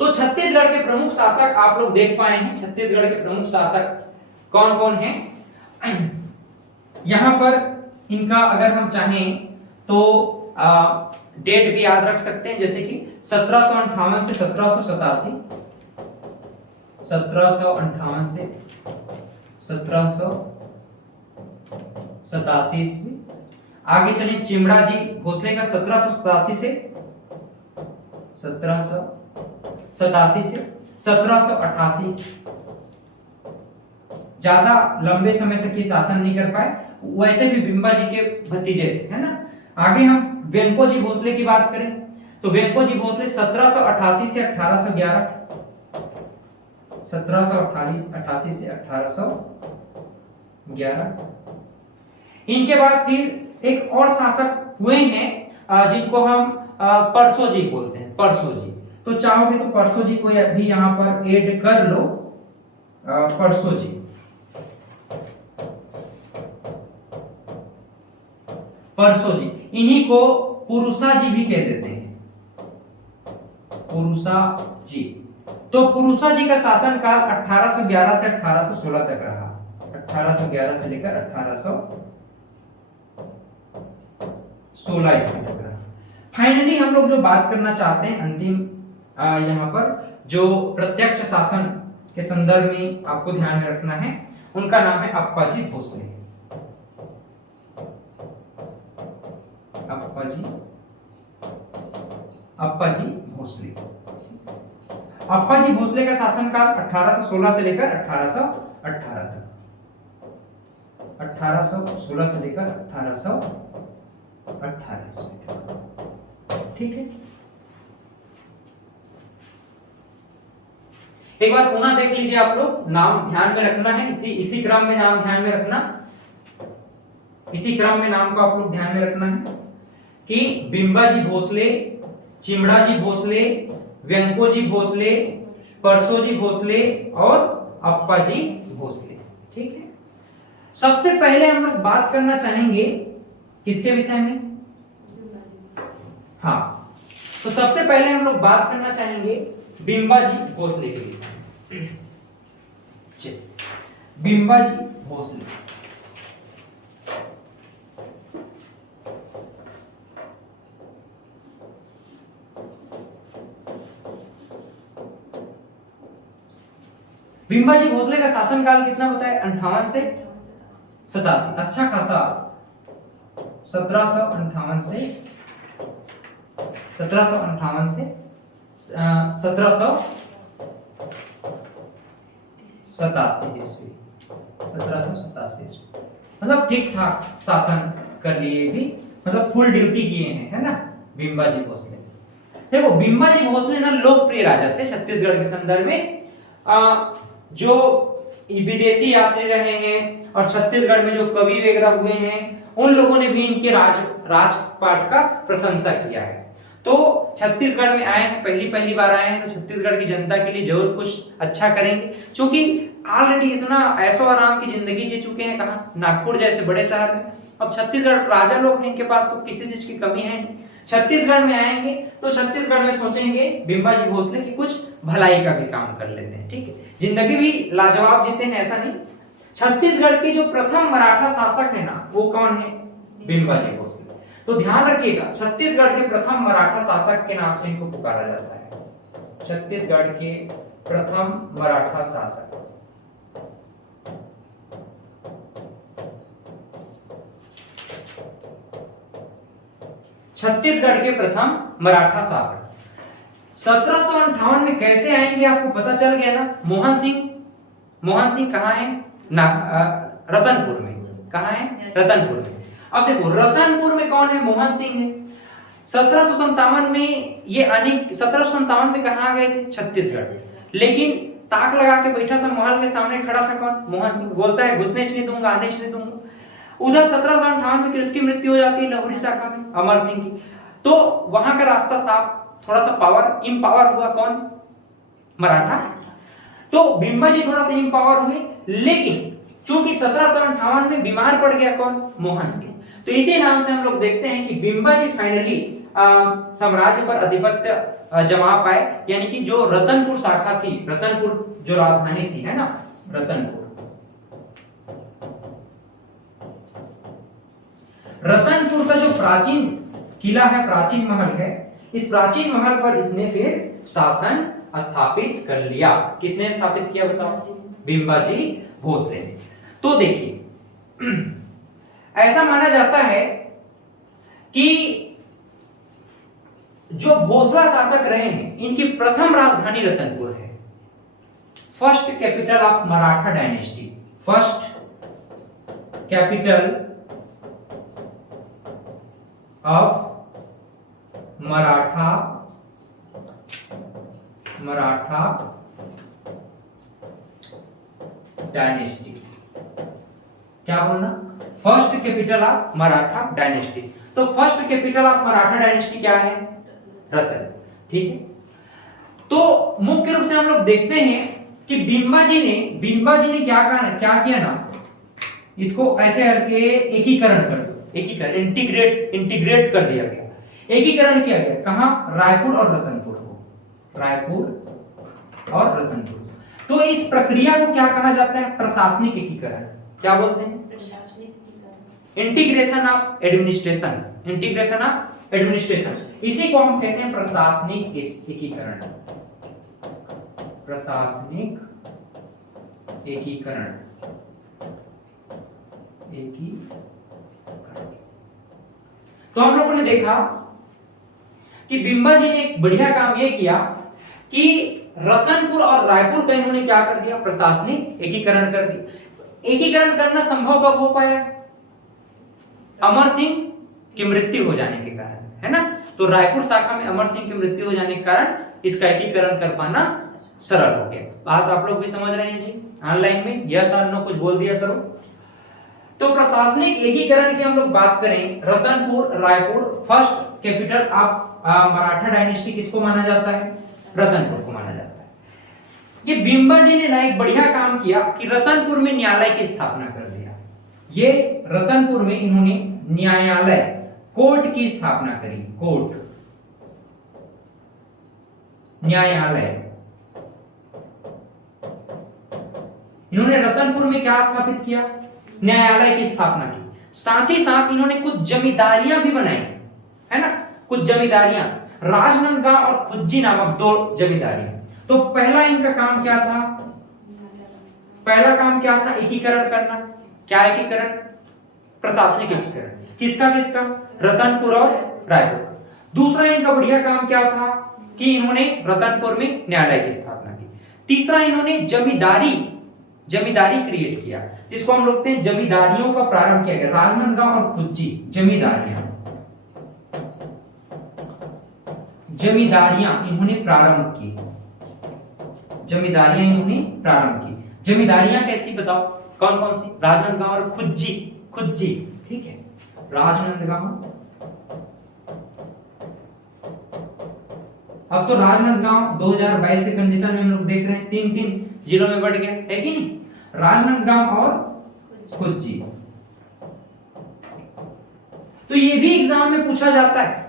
तो छत्तीसगढ़ के प्रमुख शासक आप लोग देख पाए हैं। छत्तीसगढ़ के प्रमुख शासक कौन कौन हैं? यहां पर इनका अगर हम चाहें तो डेट भी याद रख सकते हैं, जैसे कि 1758 से 1787, 1758 से 1787 ईस्वी। आगे चलिए चिमड़ा जी भोसले का 1787 से 1788। ज्यादा लंबे समय तक ये शासन नहीं कर पाए, वैसे भी बिंबा जी के भतीजे है ना। आगे हम वेंको जी भोसले की बात करें तो वेंको जी भोसले 1788 से 1811, 1788 से 1811। इनके बाद फिर एक और शासक हुए हैं जिनको हम परसो जी बोलते हैं। परसो जी, तो चाहोगे तो परसो जी को भी यहां पर ऐड कर लो। परसो जी, परसो जी, इन्हीं को पुरुषा जी भी कह देते हैं। पुरुषा जी, तो पुरुषा जी का शासनकाल 1811 से 1816 तक रहा। 1811 से लेकर 1816 ईस्वी तक रहा। फाइनली हम लोग जो बात करना चाहते हैं अंतिम यहाँ पर जो प्रत्यक्ष शासन के संदर्भ में आपको ध्यान में रखना है, उनका नाम है अप्पाजी भोसले। अप्पाजी भोसले। अप्पाजी भोसले का शासनकाल 1816 से लेकर 1818 तक। 1816 से लेकर 1818 तक। ठीक है, एक बार पुनः देख लीजिए आप लोग, नाम ध्यान में रखना है, इसी क्रम में नाम ध्यान में रखना, इसी क्रम में नाम को आप लोग ध्यान में रखना है कि बिंबाजी भोसले, चिमड़ाजी भोसले, व्यंकोजी भोसले, परसोजी भोसले और अप्पाजी भोसले। ठीक है, सबसे पहले हम लोग बात करना चाहेंगे किसके विषय में? हाँ, तो सबसे पहले हम लोग बात करना चाहेंगे बिंबाजी भोसले के विषय में। बिंबाजी भोसले। बिंबाजी भोसले का शासनकाल कितना होता है? 58 से 87, अच्छा खासा। 1758 से 1757 से 1787 ईस्वी, 1787 ईस्वी, मतलब ठीक ठाक शासन कर लिए भी, मतलब फुल ड्यूटी किए हैं, है ना बिंबाजी भोसले। देखो बिंबाजी भोसले ना लोकप्रिय राजा थे छत्तीसगढ़ के संदर्भ में। जो विदेशी यात्री रहे हैं और छत्तीसगढ़ में जो कवि वगैरह हुए हैं, उन लोगों ने भी इनके राजपाट का प्रशंसा किया है। तो छत्तीसगढ़ में आए हैं, पहली बार आए हैं, तो छत्तीसगढ़ की जनता के लिए जरूर कुछ अच्छा करेंगे, क्योंकि ऑलरेडी इतना ऐशो आराम की जिंदगी जी चुके हैं, कहाँ नागपुर जैसे बड़े शहर में। अब छत्तीसगढ़ राजा लोग हैं, इनके पास तो किसी चीज की कमी है नहीं। छत्तीसगढ़ में आएंगे तो छत्तीसगढ़ में सोचेंगे बिंबाजी भोसले की कुछ भलाई का भी काम कर लेते हैं। ठीक है, जिंदगी भी लाजवाब जीते हैं ऐसा नहीं। छत्तीसगढ़ के जो प्रथम मराठा शासक है ना, वो कौन है? बिंबाजी भोसले। तो ध्यान रखिएगा, छत्तीसगढ़ के प्रथम मराठा शासक के नाम से इनको पुकारा जाता है। छत्तीसगढ़ के प्रथम मराठा शासक। छत्तीसगढ़ के प्रथम मराठा शासक 1758 में कैसे आएंगे आपको पता चल गया ना। मोहन सिंह कहाँ है? रतनपुर में। कहाँ है? रतनपुर में। अब देखो रतनपुर में कौन है? मोहन सिंह है। 1757 में ये 1757 में कहाँ गए थे? छत्तीसगढ़। लेकिन ताक लगा के बैठा था, महल के सामने खड़ा था कौन? मोहन सिंह। बोलता है घुसने नहीं दूंगा, आने नहीं दूंगा। उधर 1758 में किसकी मृत्यु हो जाती है? लहुरी शाखा में अमर सिंह की। तो वहां का रास्ता साफ, थोड़ा सा इम्पावर हुआ कौन? मराठा। तो बिंबाजी थोड़ा सा इम्पावर हुए, लेकिन चूंकि 1758 में बीमार पड़ गया कौन? मोहन सिंह। तो इसी नाम से हम लोग देखते हैं कि बिंबाजी फाइनली साम्राज्य पर आधिपत्य जमा पाए, यानी कि जो रतनपुर शाखा थी, रतनपुर जो राजधानी थी, है ना रतनपुर का जो प्राचीन किला है, प्राचीन महल है, इस प्राचीन महल पर इसने फिर शासन स्थापित कर लिया। किसने स्थापित किया बताओ? बिंबाजी भोसले ने। तो देखिए ऐसा माना जाता है कि जो भोसला शासक रहे हैं, इनकी प्रथम राजधानी रतनपुर है। First capital of Maratha dynasty. First capital of Maratha dynasty. क्या बोलना? First capital of Maratha dynasty. तो first capital of Maratha dynasty क्या है? रतन। ठीक है, तो मुख्य रूप से हम लोग देखते हैं कि बिंबाजी ने क्या किया ना, इसको ऐसे करके एकीकरण कर दो, इंटीग्रेट कर दिया गया, एकीकरण किया गया। कहां? रायपुर और रतनपुर को, रायपुर और रतनपुर। तो इस प्रक्रिया को क्या कहा जाता है? प्रशासनिक एकीकरण। क्या बोलते हैं? Integration of administration. इसी को हम कहते हैं प्रशासनिक एकीकरण। प्रशासनिक एकीकरण। तो हम लोगों ने देखा कि बिंबा जी ने एक बढ़िया काम यह किया कि रतनपुर और रायपुर का इन्होंने क्या कर दिया, प्रशासनिक एकीकरण कर दिया। एकीकरण करना संभव कब हो पाया, अमर सिंह की मृत्यु हो जाने के कारण, है ना। तो रायपुर शाखा में अमर सिंह की मृत्यु हो जाने के कारण इसका एकीकरण कर पाना सरल हो गया। बात आप लोग भी समझ रहे हैं जी, ऑनलाइन में यस और नो कुछ बोल दिया करो। तो प्रशासनिक एकीकरण की हम लोग बात करें, Ratanpur Raipur, first capital of Maratha dynasty किसको माना जाता है, रतनपुर को माना जाता है। ये बिंबा जी ने ना एक बढ़िया काम किया कि रतनपुर में न्यायालय की स्थापना कर दिया। ये रतनपुर में इन्होंने न्यायालय, कोर्ट की स्थापना करी, कोर्ट, न्यायालय। इन्होंने रतनपुर में क्या स्थापित किया, न्यायालय की स्थापना की। साथ ही साथ इन्होंने कुछ जमींदारियां भी बनाई, है ना, कुछ जमींदारियां, राजनांदगांव और खुज्जी नामक दो जमींदारियां। तो पहला इनका काम क्या था, पहला काम क्या था, एकीकरण करना। क्या एकीकरण, प्रशासनिक एकीकरण, किसका किसका, रतनपुर और रायपुर। दूसरा इनका बढ़िया काम क्या था कि इन्होंने रतनपुर में न्यायालय की स्थापना की। तीसरा इन्होंने जमींदारी क्रिएट किया, जिसको हम लोग कहते हैं जमींदारियों का प्रारंभ किया गया। राजनांदगांव और खुज्जी जमींदारियां इन्होंने प्रारंभ की, जमींदारियां इन्होंने प्रारंभ की। जमींदारियां कैसी बताओ, कौन कौन सी, राजनांदगांव और खुज्जी, ठीक है, राजनांदगांव। अब तो राजनांदगांव 2022 के कंडीशन में हम लोग देख रहे हैं 3-3 जिलों में बढ़ गया, है कि नहीं, राजनांदगांव और खुज्जी। तो ये भी एग्जाम में पूछा जाता है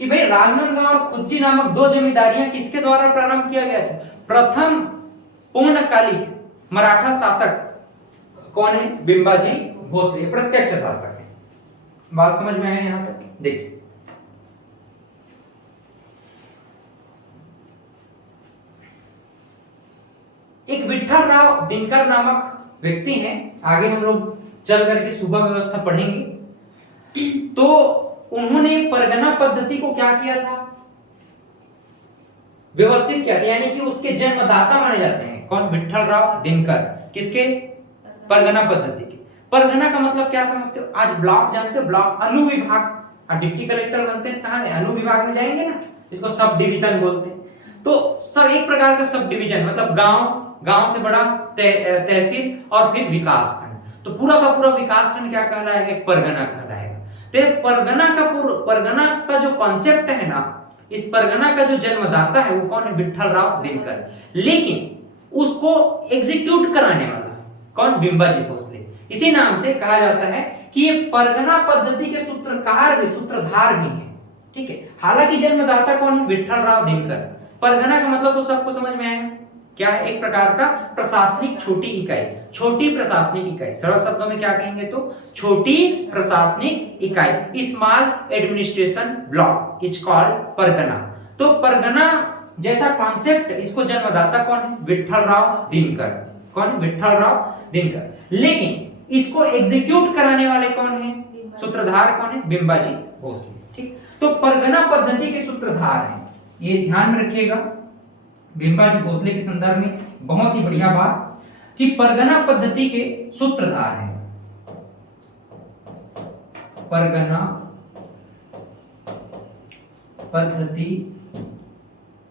कि भाई राजनांदगांव और खुज्जी नामक दो जमींदारियां किसके द्वारा प्रारंभ किया गया था। प्रथम पूर्णकालिक मराठा शासक कौन है, बिंबाजी भोसले, प्रत्यक्ष शासक है। बात समझ में आया यहां तक, देखिए। एक विठल राव दिनकर नामक व्यक्ति हैं, आगे हम लोग चल करके सुबह व्यवस्था पढ़ेंगे। तो उन्होंने परगना पद्धति को क्या किया था, व्यवस्थित किया था, यानी कि उसके जन्मदाता माने जाते हैं कौन, विठल राव दिनकर, किसके, परगना पद्धति के। परगना का मतलब क्या समझते हो, आज ब्लॉक जानते हो, ब्लॉक अनुविभाग, डिप्टी कलेक्टर बनते हैं कहां है, अनुविभाग में जाएंगे ना, इसको सब डिवीजन बोलते हैं। तो सब एक प्रकार का सब डिवीजन, मतलब गांव से बड़ा तहसील और फिर विकास खंड। तो पूरा का पूरा विकास खंड क्या कहलाएगा, परगना कहलाएगा। तो परगना का जो कॉन्सेप्ट है ना, इस परगना का जो जन्मदाता है वो कौन है, विठल राव दिनकर। लेकिन उसको एग्जीक्यूट कराने वाला कौन, बिंबाजी भोसले। इसी नाम से कहा जाता है कि ये परगना पद्धति के सूत्रधार भी हैं, ठीक है। हालांकि जन्मदाता कौन है, विठल राव दिनकर। परगना का मतलब तो सबको समझ में आया, क्या है, एक प्रकार का प्रशासनिक छोटी इकाई, छोटी प्रशासनिक इकाई। सरल शब्दों में क्या कहेंगे तो छोटी प्रशासनिक इकाई, small administration block is called Pargana. तो परगना जैसा कॉन्सेप्ट, इसको जन्मदाता कौन है, विठल राव दिनकर। कौन है, विठल राव दिनकर। लेकिन इसको एग्जीक्यूट कराने वाले कौन है, सूत्रधार कौन है, बिंबाजी भोसले, ठीक। तो परगना पद्धति के सूत्रधार हैं, ये ध्यान में रखिएगा। बिंबाजी भोसले के संदर्भ में बहुत ही बढ़िया बात कि परगना पद्धति के सूत्रधार हैं, परगना पद्धति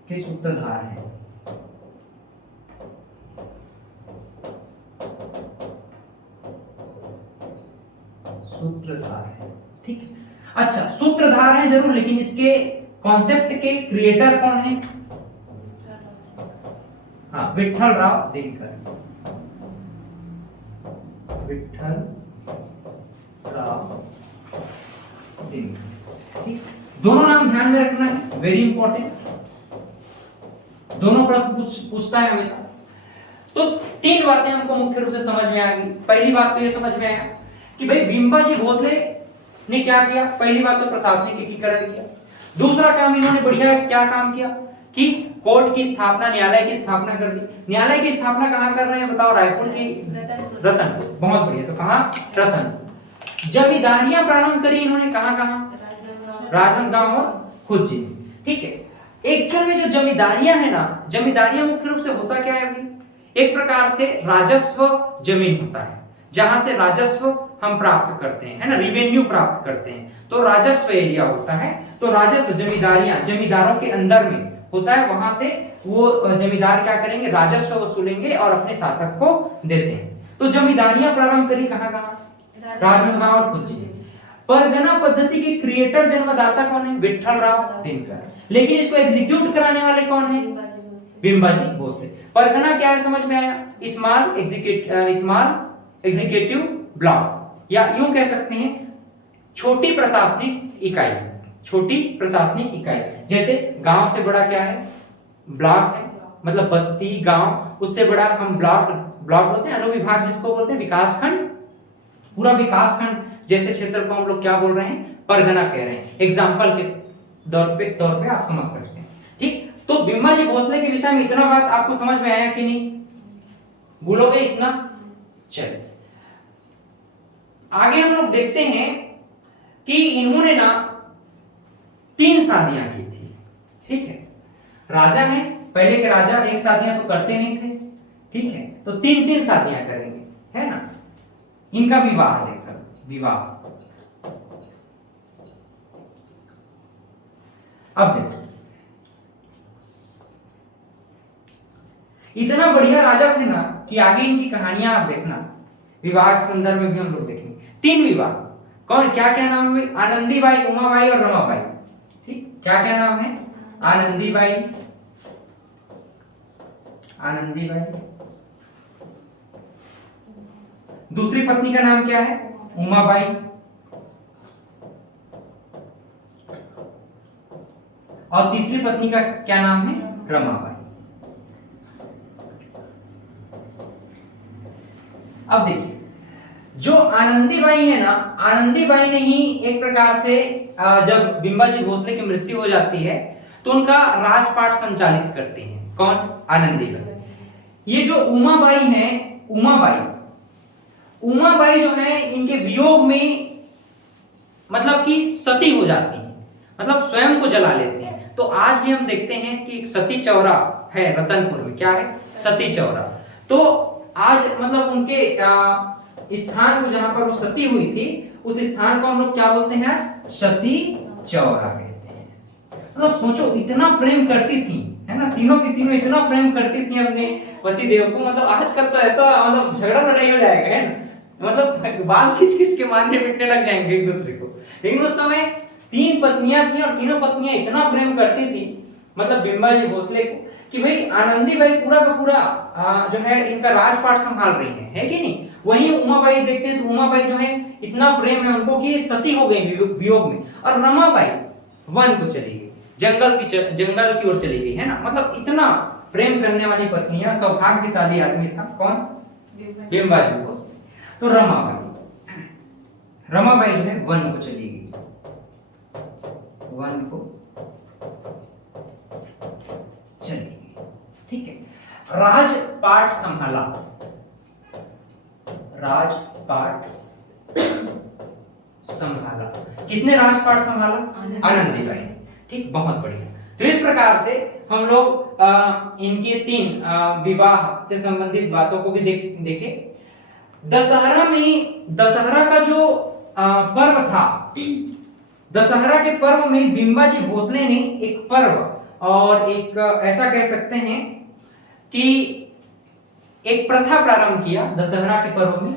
के सूत्रधार हैं। सूत्रधार है, ठीक है। अच्छा, सूत्रधार है जरूर, लेकिन इसके कॉन्सेप्ट के क्रिएटर कौन है, हाँ, विठल राव दिनकर, विठल राव दिनकर, ठीक। दोनों नाम ध्यान में रखना है, वेरी इंपॉर्टेंट। दोनों प्रश्न पूछता है हमेशा। तो तीन बातें हमको मुख्य रूप से समझ में आ गई। पहली बात तो ये समझ में आया कि भाई बिंबाजी भोसले ने क्या किया, पहली बात तो प्रशासनिक एकीकरण किया। दूसरा काम इन्होंने बढ़िया क्या काम किया कि कोर्ट की स्थापना, न्यायालय की स्थापना कर दी। न्यायालय की स्थापना कहाँ कर रहे हैं बताओ? रायपुर की रतनपुर। बहुत बढ़िया, तो कहाँ? रतनपुर। जमींदारियां प्रारंभ करी इन्होंने कहाँ कहाँ? राजनांदगांव और खुज्जी। ठीक है। एक्चुअल में जो जमींदारियां है ना, जमींदारियां मुख्य रूप से होता क्या है अभी? एक प्रकार से राजस्व जमीन होता है, जहां से राजस्व हम प्राप्त करते हैं, है ना, रिवेन्यू प्राप्त करते हैं, तो राजस्व एरिया होता है। तो राजस्व जमींदारियां जमींदारों के अंदर में होता है, वहां से वो जमींदार क्या करेंगे? राजस्व वसूलेंगे और अपने शासक को देते हैं। तो जमींदारियां प्रारंभ करी कहां कहां? राजनांदगांव और खुज्जी। परगना पद्धति के क्रिएटर, जन्मदाता कौन है? विठ्ठलराव दिनकर। लेकिन इसको एग्जीक्यूट कराने वाले कौन है? बिंबाजी भोसले। परगना क्या है समझ में आया? स्मॉल एग्जीक्यूटिव ब्लॉक, या यूं कह सकते हैं छोटी प्रशासनिक इकाई। छोटी प्रशासनिक इकाई, जैसे गांव से बड़ा क्या है? ब्लॉक है, मतलब बस्ती गांव, उससे बड़ा हम ब्लॉक बोलते हैं। अनुविभाग जिसको बोलते हैं विकासखंड। पूरा विकासखंड जैसे क्षेत्र को हम लोग क्या बोल रहे हैं? परगना कह रहे हैं। एग्जाम्पल के तौर पे आप समझ सकते हैं। ठीक, तो बिंबाजी भोसले के विषय में इतना बात आपको समझ में आया कि नहीं? बोलोगे इतना? चलिए आगे हम लोग देखते हैं कि इन्होंने ना 3 शादियां की थी। ठीक है, राजा है, पहले के राजा एक शादियां तो करते नहीं थे। ठीक है, तो 3 शादियां करेंगे, है ना। इनका विवाह देखकर, विवाह। अब देखो, इतना बढ़िया राजा थे ना कि आगे इनकी कहानियां आप देखना, विवाह के संदर्भ में भी हम लोग देखेंगे। 3 विवाह। कौन, क्या क्या नाम है? आनंदीबाई, उमाबाई और रमाबाई। ठीक, क्या क्या नाम है? आनंदीबाई, दूसरी पत्नी का नाम क्या है? उमाबाई, और तीसरी पत्नी का क्या नाम है? रमाबाई। अब देखिए, जो आनंदीबाई है ना, आनंदीबाई ने ही एक प्रकार से जब बिंबाजी भोसले की मृत्यु हो जाती है तो उनका राजपाट संचालित करते हैं। कौन? आनंदीबाई। ये जो उमाबाई है, उमाबाई जो है इनके वियोग में मतलब कि सती हो जाती है, मतलब स्वयं को जला लेते हैं। तो आज भी हम देखते हैं कि एक सती चौरा है रतनपुर में। क्या है? सती चौरा। तो आज मतलब उनके स्थान को, जहां पर वो सती हुई थी, उस स्थान को हम लोग क्या बोलते हैं? सती चौरा कहते हैं। मतलब सोचो, इतना प्रेम करती थी, है ना, तीनों की तीनों इतना प्रेम करती थी अपने पति देव को। मतलब आजकल तो ऐसा मतलब झगड़ा लड़ाई हो जाएगा, है ना, मतलब बाल खींच खींच के मारने पीटने लग जाएंगे एक दूसरे को। लेकिन उस समय 3 पत्नियां थी और तीनों पत्नियां इतना प्रेम करती थी मतलब बिंबाजी भोसले को कि भाई आनंदीबाई पूरा का पूरा जो है इनका राजपाट संभाल रही है कि नहीं। वहीं उमाबाई देखते हैं तो उमाबाई जो है इतना प्रेम है उनको कि सती हो गई वियोग में, और रमाबाई वन को चली गई, जंगल की ओर चली गई, है ना। मतलब इतना प्रेम करने वाली पत्नियां, सौभाग्यशाली आदमी था कौन? बिंबाजी भोसले। तो रमाबाई जो है वन को चली गई, वन को चली गई। ठीक है, राजपाट संभाला, राजपाट संभाला। किसने राजपाट संभाला? आनंदीबाई। ठीक, बहुत बढ़िया। तो इस प्रकार से हम लोग इनके 3 विवाह से संबंधित बातों को भी देखे। दशहरा में, दशहरा का जो पर्व था, दशहरा के पर्व में बिंबाजी भोसले ने एक पर्व और एक ऐसा कह सकते हैं कि एक प्रथा प्रारंभ किया दशहरा के पर्व में।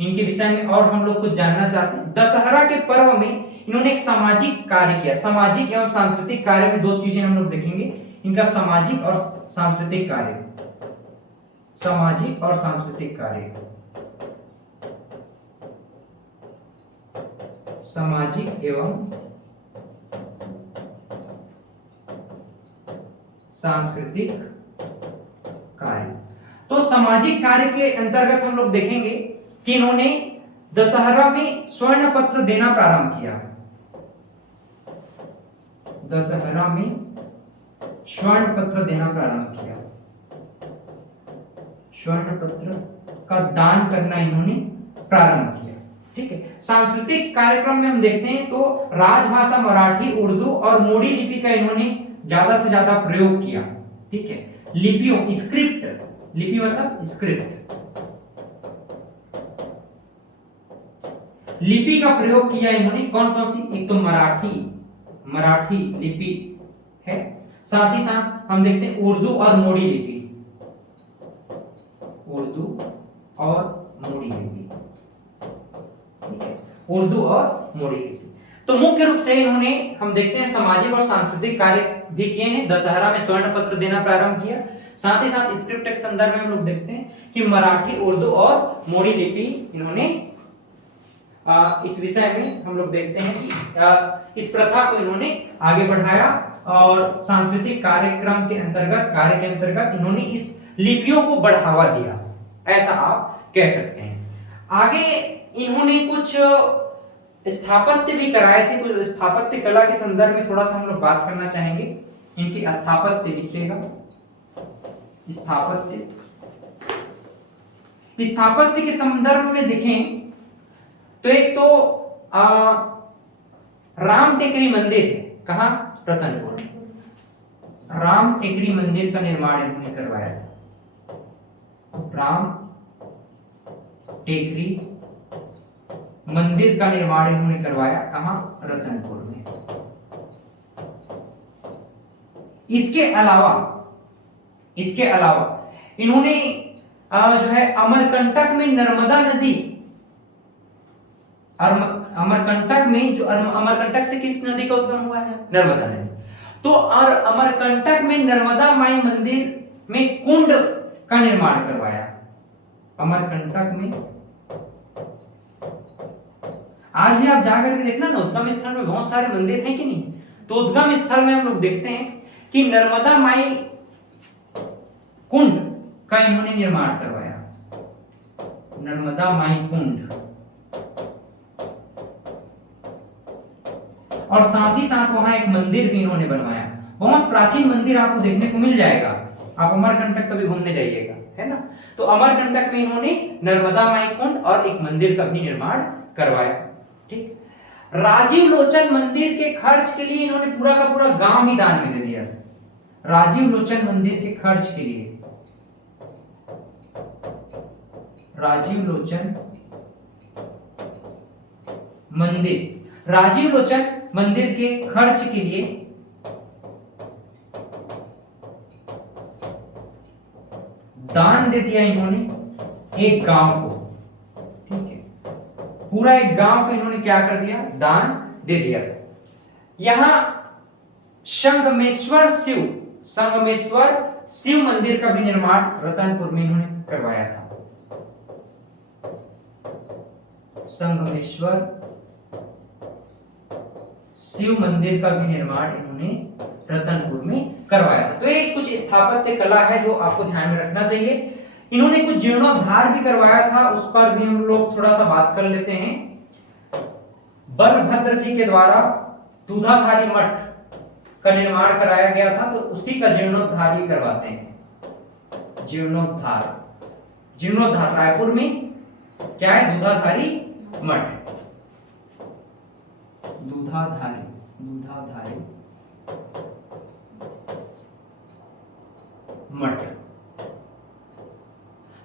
इनके विषय में और हम लोग कुछ जानना चाहते हैं। दशहरा के पर्व में इन्होंने एक सामाजिक कार्य किया। सामाजिक एवं सांस्कृतिक कार्य में 2 चीजें हम लोग देखेंगे, इनका सामाजिक और सांस्कृतिक कार्य। सामाजिक और सांस्कृतिक कार्य, सामाजिक एवं सांस्कृतिक कार्य। तो सामाजिक कार्य के अंतर्गत हम लोग देखेंगे कि इन्होंने दशहरा में स्वर्ण पत्र देना प्रारंभ किया। दशहरा में स्वर्ण पत्र देना प्रारंभ किया। स्वर्ण पत्र का दान करना इन्होंने प्रारंभ किया। ठीक है, सांस्कृतिक कार्यक्रम में हम देखते हैं तो राजभाषा मराठी, उर्दू और मोडी लिपि का इन्होंने ज्यादा से ज्यादा प्रयोग किया। ठीक है, लिपियों, स्क्रिप्ट, लिपि मतलब स्क्रिप्ट, लिपि का प्रयोग किया इन्होंने। कौन कौन सी? एक तो मराठी लिपि है, साथ ही साथ हम देखते हैं उर्दू और मोडी लिपि, उर्दू और मोडी लिपि। ठीक है, उर्दू और मोडी लिपि। तो मुख्य रूप से इन्होंने, हम देखते हैं, सामाजिक और सांस्कृतिक कार्य भी किए हैं। दशहरा में स्वर्ण पत्र देना प्रारंभ किया, साथ ही साथ स्क्रिप्ट के संदर्भ में हम लोग देखते हैं कि मराठी, उर्दू और मोडी लिपि इन्होंने इस विषय में हम लोग देखते हैं कि इस प्रथा को इन्होंने आगे बढ़ाया और सांस्कृतिक कार्यक्रम के अंतर्गत इन्होंने इस लिपियों को बढ़ावा दिया, ऐसा आप कह सकते हैं। आगे इन्होंने कुछ स्थापत्य भी कराए थे। कुछ स्थापत्य कला के संदर्भ में थोड़ा सा हम लोग बात करना चाहेंगे। इनकी स्थापत्य लिखिएगा, स्थापत्य के संदर्भ में देखें तो एक तो राम टेकरी मंदिर है। कहां? रतनपुर। राम टेकरी मंदिर का निर्माण इन्होंने करवाया था। राम टेकरी मंदिर का निर्माण इन्होंने करवाया। कहां? रतनपुर में। इसके अलावा इन्होंने जो है अमरकंटक में नर्मदा नदी, अमरकंटक में, जो अमरकंटक से किस नदी का उद्गम हुआ है? नर्मदा नदी। तो और अमरकंटक में नर्मदा माई मंदिर में कुंड का निर्माण करवाया। अमरकंटक में, आज भी आप जाकर के देखना ना, उद्गम स्थल में बहुत सारे मंदिर हैं कि नहीं? तो उद्गम स्थल में हम लोग देखते हैं कि नर्मदा माई कुंड का इन्होंने निर्माण करवाया। नर्मदा माई कुंड, और साथ ही साथ वहां एक मंदिर भी इन्होंने बनवाया। बहुत प्राचीन मंदिर आपको देखने को मिल जाएगा, आप अमरकंटक कभी घूमने जाइएगा, है ना? तो अमरकंटक में इन्होंने नर्मदा माई कुंड और एक मंदिर का भी निर्माण करवाया। ठीक, राजीव लोचन मंदिर के खर्च के लिए इन्होंने पूरा का पूरा गांव ही दान में दे दिया। राजीव लोचन मंदिर के खर्च के लिए, राजीव लोचन मंदिर के खर्च के लिए दान दे दिया इन्होंने एक गांव को। ठीक है, पूरा एक गांव को इन्होंने क्या कर दिया? दान दे दिया। यहां संगमेश्वर शिव मंदिर का भी निर्माण रतनपुर में इन्होंने करवाया था। संगमेश्वर शिव मंदिर का भी निर्माण इन्होंने रतनपुर में करवाया था। तो ये कुछ स्थापत्य कला है जो आपको ध्यान में रखना चाहिए। इन्होंने कुछ जीर्णोद्धार भी करवाया था, उस पर भी हम लोग थोड़ा सा बात कर लेते हैं। बलभद्र जी के द्वारा दूधाधारी मठ का निर्माण कराया गया था, तो उसी का जीर्णोद्धार ही करवाते हैं। जीर्णोद्धार रायपुर में क्या है? दूधाधारी मठ, दूधाधारी मठ।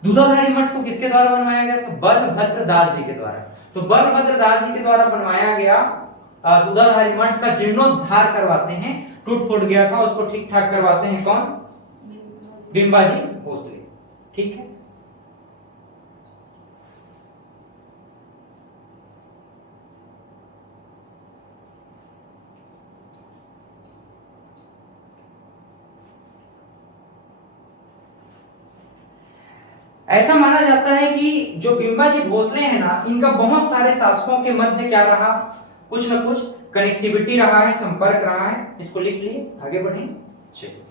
दूधाधारी मठ को किसके द्वारा बनवाया गया था? बलभद्र दास जी के द्वारा। तो बलभद्र दास जी के द्वारा बनवाया गया दूधाधारी मठ का जीर्णोद्धार करवाते हैं। टूट फूट गया था, उसको ठीक ठाक करवाते हैं कौन? बिंबाजी भोसले। ठीक है, ऐसा माना जाता है कि जो बिंबाजी भोसले हैं ना, इनका बहुत सारे शासकों के मध्य क्या रहा? कुछ न कुछ कनेक्टिविटी रहा है, संपर्क रहा है। इसको लिख लिए, आगे बढ़े। चलिए,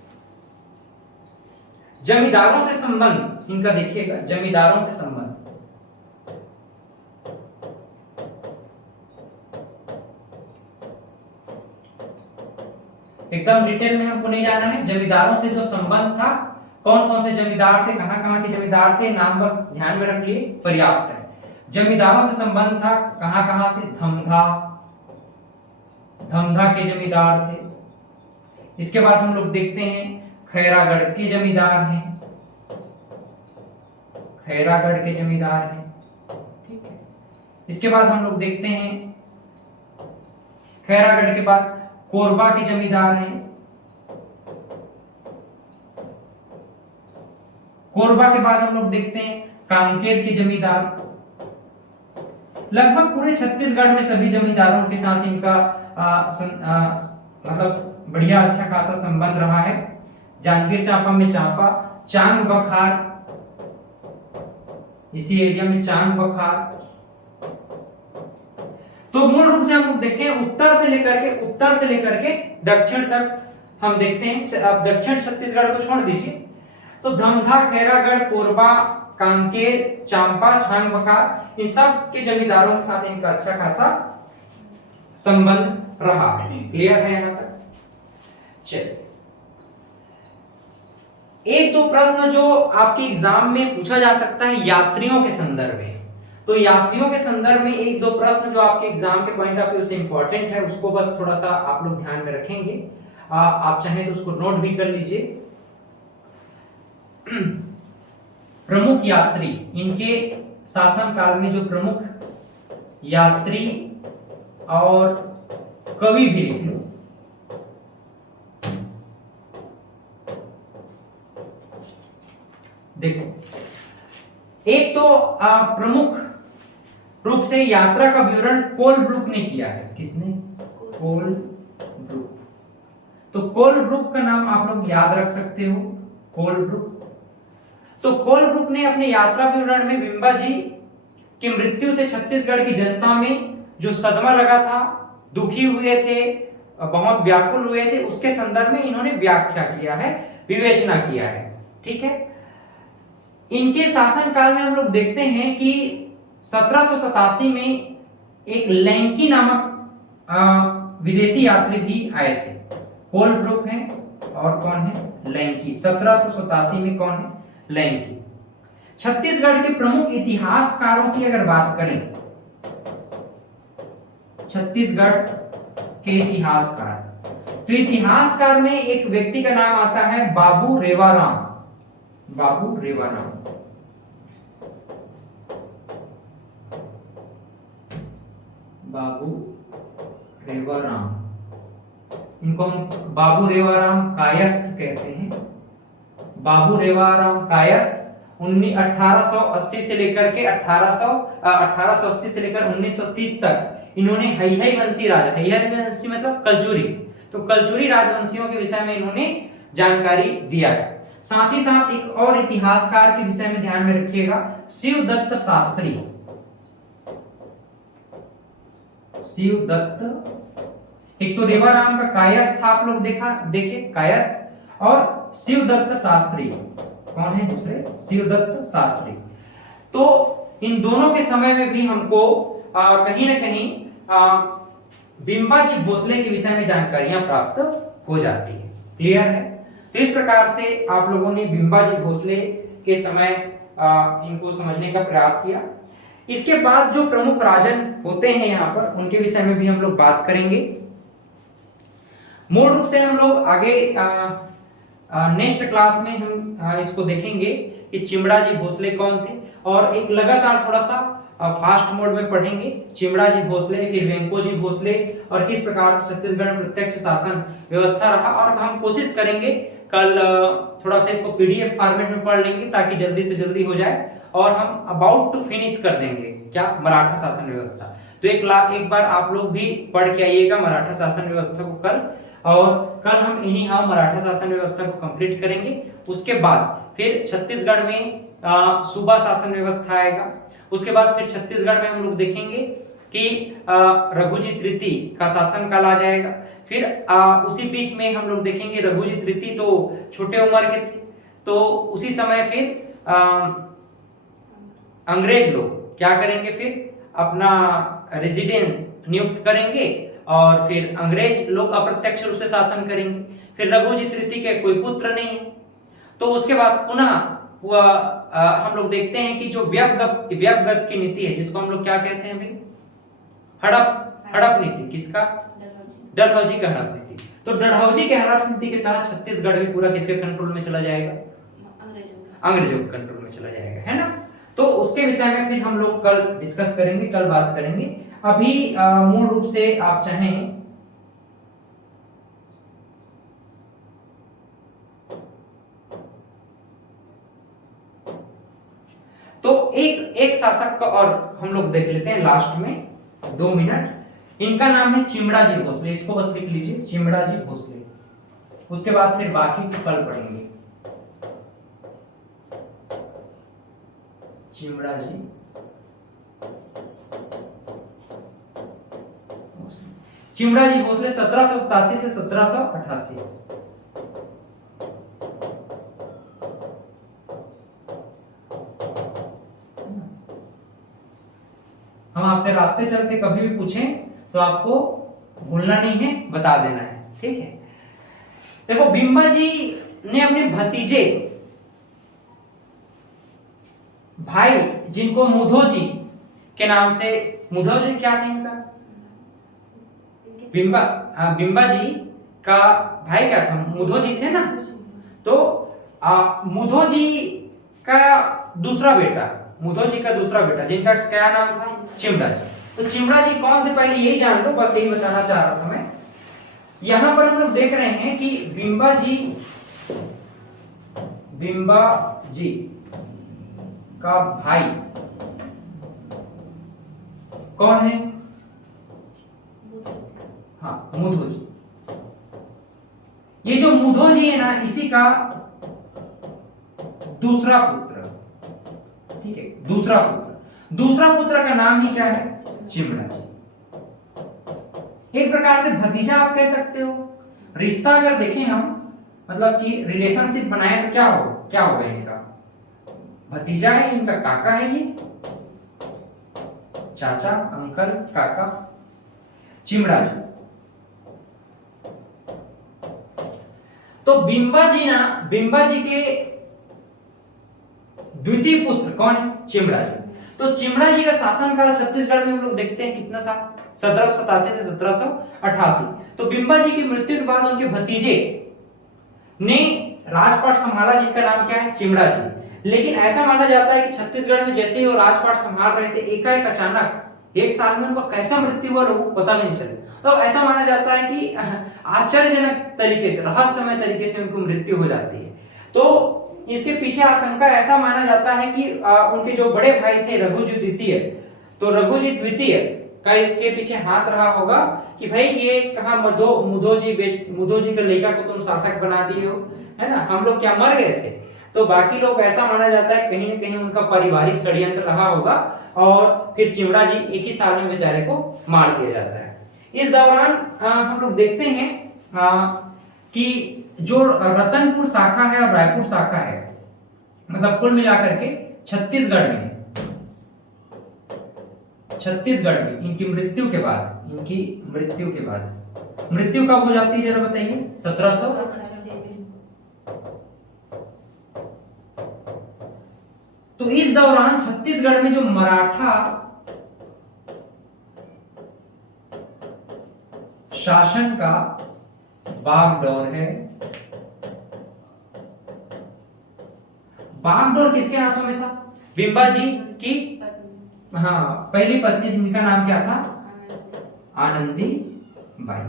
जमींदारों से संबंध इनका देखिएगा, जमींदारों से संबंध। एकदम डिटेल में हमको नहीं जाना है। जमींदारों से जो संबंध था, कौन कौन से जमींदार थे, कहां कहां के जमींदार थे, नाम बस ध्यान में रख लिए, पर्याप्त है। जमींदारों से संबंध था कहां कहां से, धमधा के जमींदार थे। इसके बाद हम लोग देखते हैं खैरागढ़ के जमींदार हैं, खैरागढ़ के जमींदार हैं, ठीक है। इसके बाद हम लोग देखते हैं खैरागढ़ के बाद कोरबा के जमींदार हैं, कोरबा के बाद हम लोग देखते हैं कांकेर के जमींदार। लगभग पूरे छत्तीसगढ़ में सभी जमींदारों के साथ इनका मतलब बढ़िया अच्छा खासा संबंध रहा है। जांजगीर चांपा में चांपा, चांग बखार, इसी एरिया में चांग बखार। तो मूल रूप से हम देखें उत्तर से लेकर के दक्षिण तक हम देखते हैं। अब दक्षिण छत्तीसगढ़ को छोड़ दीजिए, तो धमधा, खैरागढ़, कोरबा, कांकेर, चांपा, छांग बखार, इन सब के जमींदारों के साथ इनका अच्छा खासा संबंध रहा है। क्लियर है यहां तक? चलिए, एक दो प्रश्न जो आपके एग्जाम में पूछा जा सकता है यात्रियों के संदर्भ में। तो यात्रियों के संदर्भ में एक दो प्रश्न जो आपके एग्जाम के पॉइंट ऑफ व्यू से इंपॉर्टेंट है, उसको बस थोड़ा सा आप लोग ध्यान में रखेंगे। आप चाहें तो उसको नोट भी कर लीजिए। प्रमुख यात्री, इनके शासनकाल में जो प्रमुख यात्री और कवि भी लिख लो। देखो, एक तो प्रमुख रूप से यात्रा का विवरण कोलब्रुक ने किया है। किसने? कोलब्रुक। तो कोलब्रुक का नाम आप लोग याद रख सकते हो, कोलब्रुक। तो कोलब्रुक ने अपने यात्रा विवरण में बिंबा जी की मृत्यु से छत्तीसगढ़ की जनता में जो सदमा लगा था, दुखी हुए थे, बहुत व्याकुल हुए थे, उसके संदर्भ में इन्होंने व्याख्या किया है, विवेचना किया है। ठीक है। इनके शासनकाल में हम लोग देखते हैं कि 1787 में एक लैंकी नामक विदेशी यात्री भी आए थे। कोलब्रुक हैं और कौन है? लैंकी। 1787 में कौन है? लैंकी। छत्तीसगढ़ के प्रमुख इतिहासकारों की अगर बात करें, छत्तीसगढ़ के इतिहासकार, तो इतिहासकार में एक व्यक्ति का नाम आता है बाबू रेवाराम। बाबू रेवाराम। बाबू रेवाराम, इनको हम बाबू रेवाराम कायस्थ कहते हैं। बाबू रेवाराम कायस्थ 1880 से लेकर के 1880 से लेकर 1930 तक इन्होंने हैहय वंशी राजा, हैहय वंशी मतलब कलचुरी, तो कलचुरी राजवंशियों के विषय में इन्होंने जानकारी दिया है। साथ ही साथ एक और इतिहासकार के विषय में ध्यान में रखिएगा, शिवदत्त शास्त्री। शिवदत्त, एक तो रेवाराम का कायस्थ आप लोग देखे कायस्थ, और शिवदत्त शास्त्री कौन है दूसरे? शिवदत्त शास्त्री। तो इन दोनों के समय में भी हमको कहीं ना कहीं बिंबाजी भोसले के विषय में जानकारियां प्राप्त हो जाती है। क्लियर है? तो इस प्रकार से आप लोगों ने बिंबाजी भोसले के समय इनको समझने का प्रयास किया। इसके बाद जो प्रमुख राजन होते हैं यहाँ पर, उनके विषय में भी हम लोग बात करेंगे। मूल रूप से हम लोग आगे नेक्स्ट क्लास में हम इसको देखेंगे कि चिमड़ाजी भोसले कौन थे, और एक लगातार थोड़ा सा फास्ट मोड में पढ़ेंगे चिमड़ाजी भोसले, फिर वेंकोजी भोसले, और किस प्रकार से छत्तीसगढ़ में प्रत्यक्ष शासन व्यवस्था रहा। और हम कोशिश करेंगे कल थोड़ा सा इसको पीडीएफ फॉर्मेट में पढ़ लेंगे ताकि जल्दी से जल्दी हो जाए, और हम अबाउट टू फिनिश कर देंगे क्या? मराठा शासन व्यवस्था। तो एक बार आप लोग भी पढ़ के आइएगा मराठा शासन व्यवस्था को कल, और कल हम इन्हीं हाउ मराठा शासन व्यवस्था को कंप्लीट करेंगे। उसके बाद फिर छत्तीसगढ़ में सूबा शासन व्यवस्था आएगा। उसके बाद फिर छत्तीसगढ़ में हम लोग देखेंगे कि रघुजी तृतीय का शासन काल आ जाएगा। फिर उसी बीच में हम लोग देखेंगे रघुजी तृतीय तो छोटे उम्र के थे, तो उसी समय फिर अंग्रेज लोग क्या करेंगे? फिर अपना रेजिडेंट नियुक्त करेंगे और फिर अंग्रेज लोग अप्रत्यक्ष रूप से शासन करेंगे। फिर रघुजी तृतीय के कोई पुत्र नहीं है। तो उसके बाद पुनः हुआ हम लोग देखते हैं कि जो व्यवगत की नीति है, जिसको हम लोग क्या कहते हैं भाई, हड़प नीति। किसका? डलहौजी का हड़प नीति। तो डलहौजी के हड़प नीति के तहत छत्तीसगढ़ भी पूरा किसके कंट्रोल में चला जाएगा? अंग्रेजों के कंट्रोल में चला जाएगा, है ना। तो उसके विषय में फिर हम लोग कल डिस्कस करेंगे, कल बात करेंगे। अभी मूल रूप से आप चाहें तो एक शासक का और हम लोग देख लेते हैं लास्ट में 2 मिनट। इनका नाम है चिमड़ाजी भोसले। इसको बस लिख लीजिए, चिमड़ाजी भोसले। उसके बाद फिर बाकी को कल पढ़ेंगे। चिमड़ाजी भोसले 1787 से 1788। हम आपसे रास्ते चलते कभी भी पूछें तो आपको भूलना नहीं है, बता देना है, ठीक है। देखो, बिंबा जी ने अपने भतीजे भाई, जिनको मुधो जी के नाम से, मुधो जी क्या थे इनका? बिंबा जी का भाई क्या था? मुधो जी थे ना। तो मुधो जी का दूसरा बेटा, जिनका क्या नाम था? चिमड़ा जी। तो चिमड़ा जी कौन थे पहले यही जान लो, बस यही बताना चाह रहा था मैं। यहां पर हम लोग देख रहे हैं कि बिंबा जी का भाई कौन है? हाँ, मुधो जी। ये जो मुधो जी है ना, इसी का दूसरा पुत्र, ठीक है, दूसरा पुत्र का नाम ही क्या है? चिमड़ा जी। एक प्रकार से भतीजा आप कह सकते हो। रिश्ता अगर देखें हम, मतलब कि रिलेशनशिप बनाए तो क्या होगा इनका? भतीजा है, इनका काका है, ये चाचा, अंकल, काका, चिमड़ा जी। तो बिंबा जी के द्वितीय पुत्र कौन है? चिमड़ा जी। तो चिमड़ा जी का शासनकाल छत्तीसगढ़ में हम लोग देखते हैं कितना साल? 1787 से 1788। तो बिंबा जी की मृत्यु के बाद उनके भतीजे ने राजपाट संभाला, जिनका नाम क्या है? चिमड़ा जी। लेकिन ऐसा माना जाता है कि छत्तीसगढ़ में जैसे ही वो राजपाट संभाल रहे थे, एकाएक अचानक एक साल में उनका कैसा मृत्यु हुआ लोगों को पता भी नहीं चला। तो ऐसा माना जाता है कि आश्चर्यजनक तरीके से, रहस्यमय तरीके से उनकी मृत्यु हो जाती है। तो इसके पीछे आशंका ऐसा माना जाता है कि उनके जो बड़े भाई थे रघुजी द्वितीय, तो रघुजी द्वितीय का इसके पीछे हाथ रहा होगा कि भाई ये कहा मुधो जी के लड़का को तुम शासक बना दिए हो, है ना, हम लोग क्या मर गए थे? तो बाकी लोग ऐसा माना जाता है कहीं न कहीं उनका पारिवारिक षड्यंत्र रहा होगा और फिर चिमड़ा जी एक ही साल में बेचारे को मार दिया जाता है। इस दौरान हम लोग देखते हैं कि जो रतनपुर शाखा है और रायपुर शाखा है, मतलब कुल मिलाकर के छत्तीसगढ़ में इनकी मृत्यु के बाद मृत्यु कब हो जाती है जरा बताइए? 1700। तो इस दौरान छत्तीसगढ़ में जो मराठा शासन का बागडोर है, बागडोर किसके हाथों में था? बिंबा जी की पहली पत्नी, जिनका नाम क्या था? आनंदी बाई।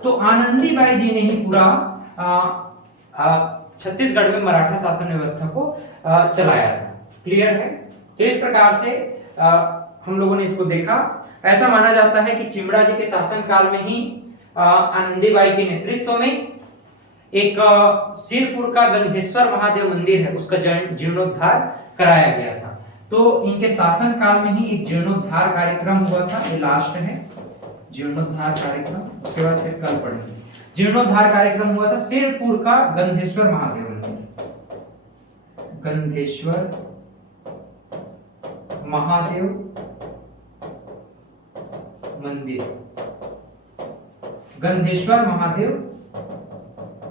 तो आनंदी बाई जी ने ही पूरा छत्तीसगढ़ में मराठा शासन व्यवस्था को चलाया था। क्लियर है? तो इस प्रकार से हम लोगों ने इसको देखा। ऐसा माना जाता है कि चिमड़ा जी के शासन काल में ही आनंदीबाई के नेतृत्व में एक सिरपुर का गंधेश्वर महादेव मंदिर है, उसका जीर्णोद्धार कराया गया था। तो इनके शासन काल में ही एक जीर्णोद्धार कार्यक्रम हुआ था। ये लास्ट है जीर्णोद्धार कार्यक्रम, उसके बाद फिर कल पढ़ेंगे। जीर्णोद्धार कार्यक्रम हुआ था सिरपुर का गंधेश्वर महादेव मंदिर, गंधेश्वर मंदिर, गंधेश्वर महादेव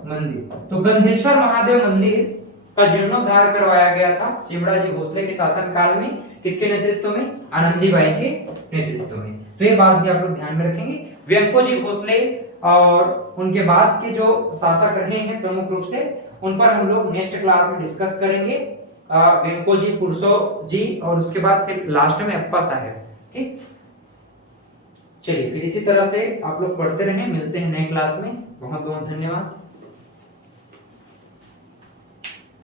मंदिर। तो गंधेश्वर महादेव मंदिर का जीर्णोद्धार करवाया गया था चिमड़ाजी भोसले के शासनकाल में। किसके नेतृत्व में? आनंदीबाई के नेतृत्व में। तो ये बात भी आप लोग ध्यान में रखेंगे। व्यंकोजी भोसले और उनके बाद के जो शासक रहे हैं प्रमुख रूप से, उन पर हम लोग नेक्स्ट क्लास में डिस्कस करेंगे। व्यंकोजी, पुरसो जी, और उसके बाद फिर लास्ट में अप्पा साहेब। ठीक, चलिए फिर इसी तरह से आप लोग पढ़ते रहें। मिलते हैं नए क्लास में। बहुत बहुत धन्यवाद।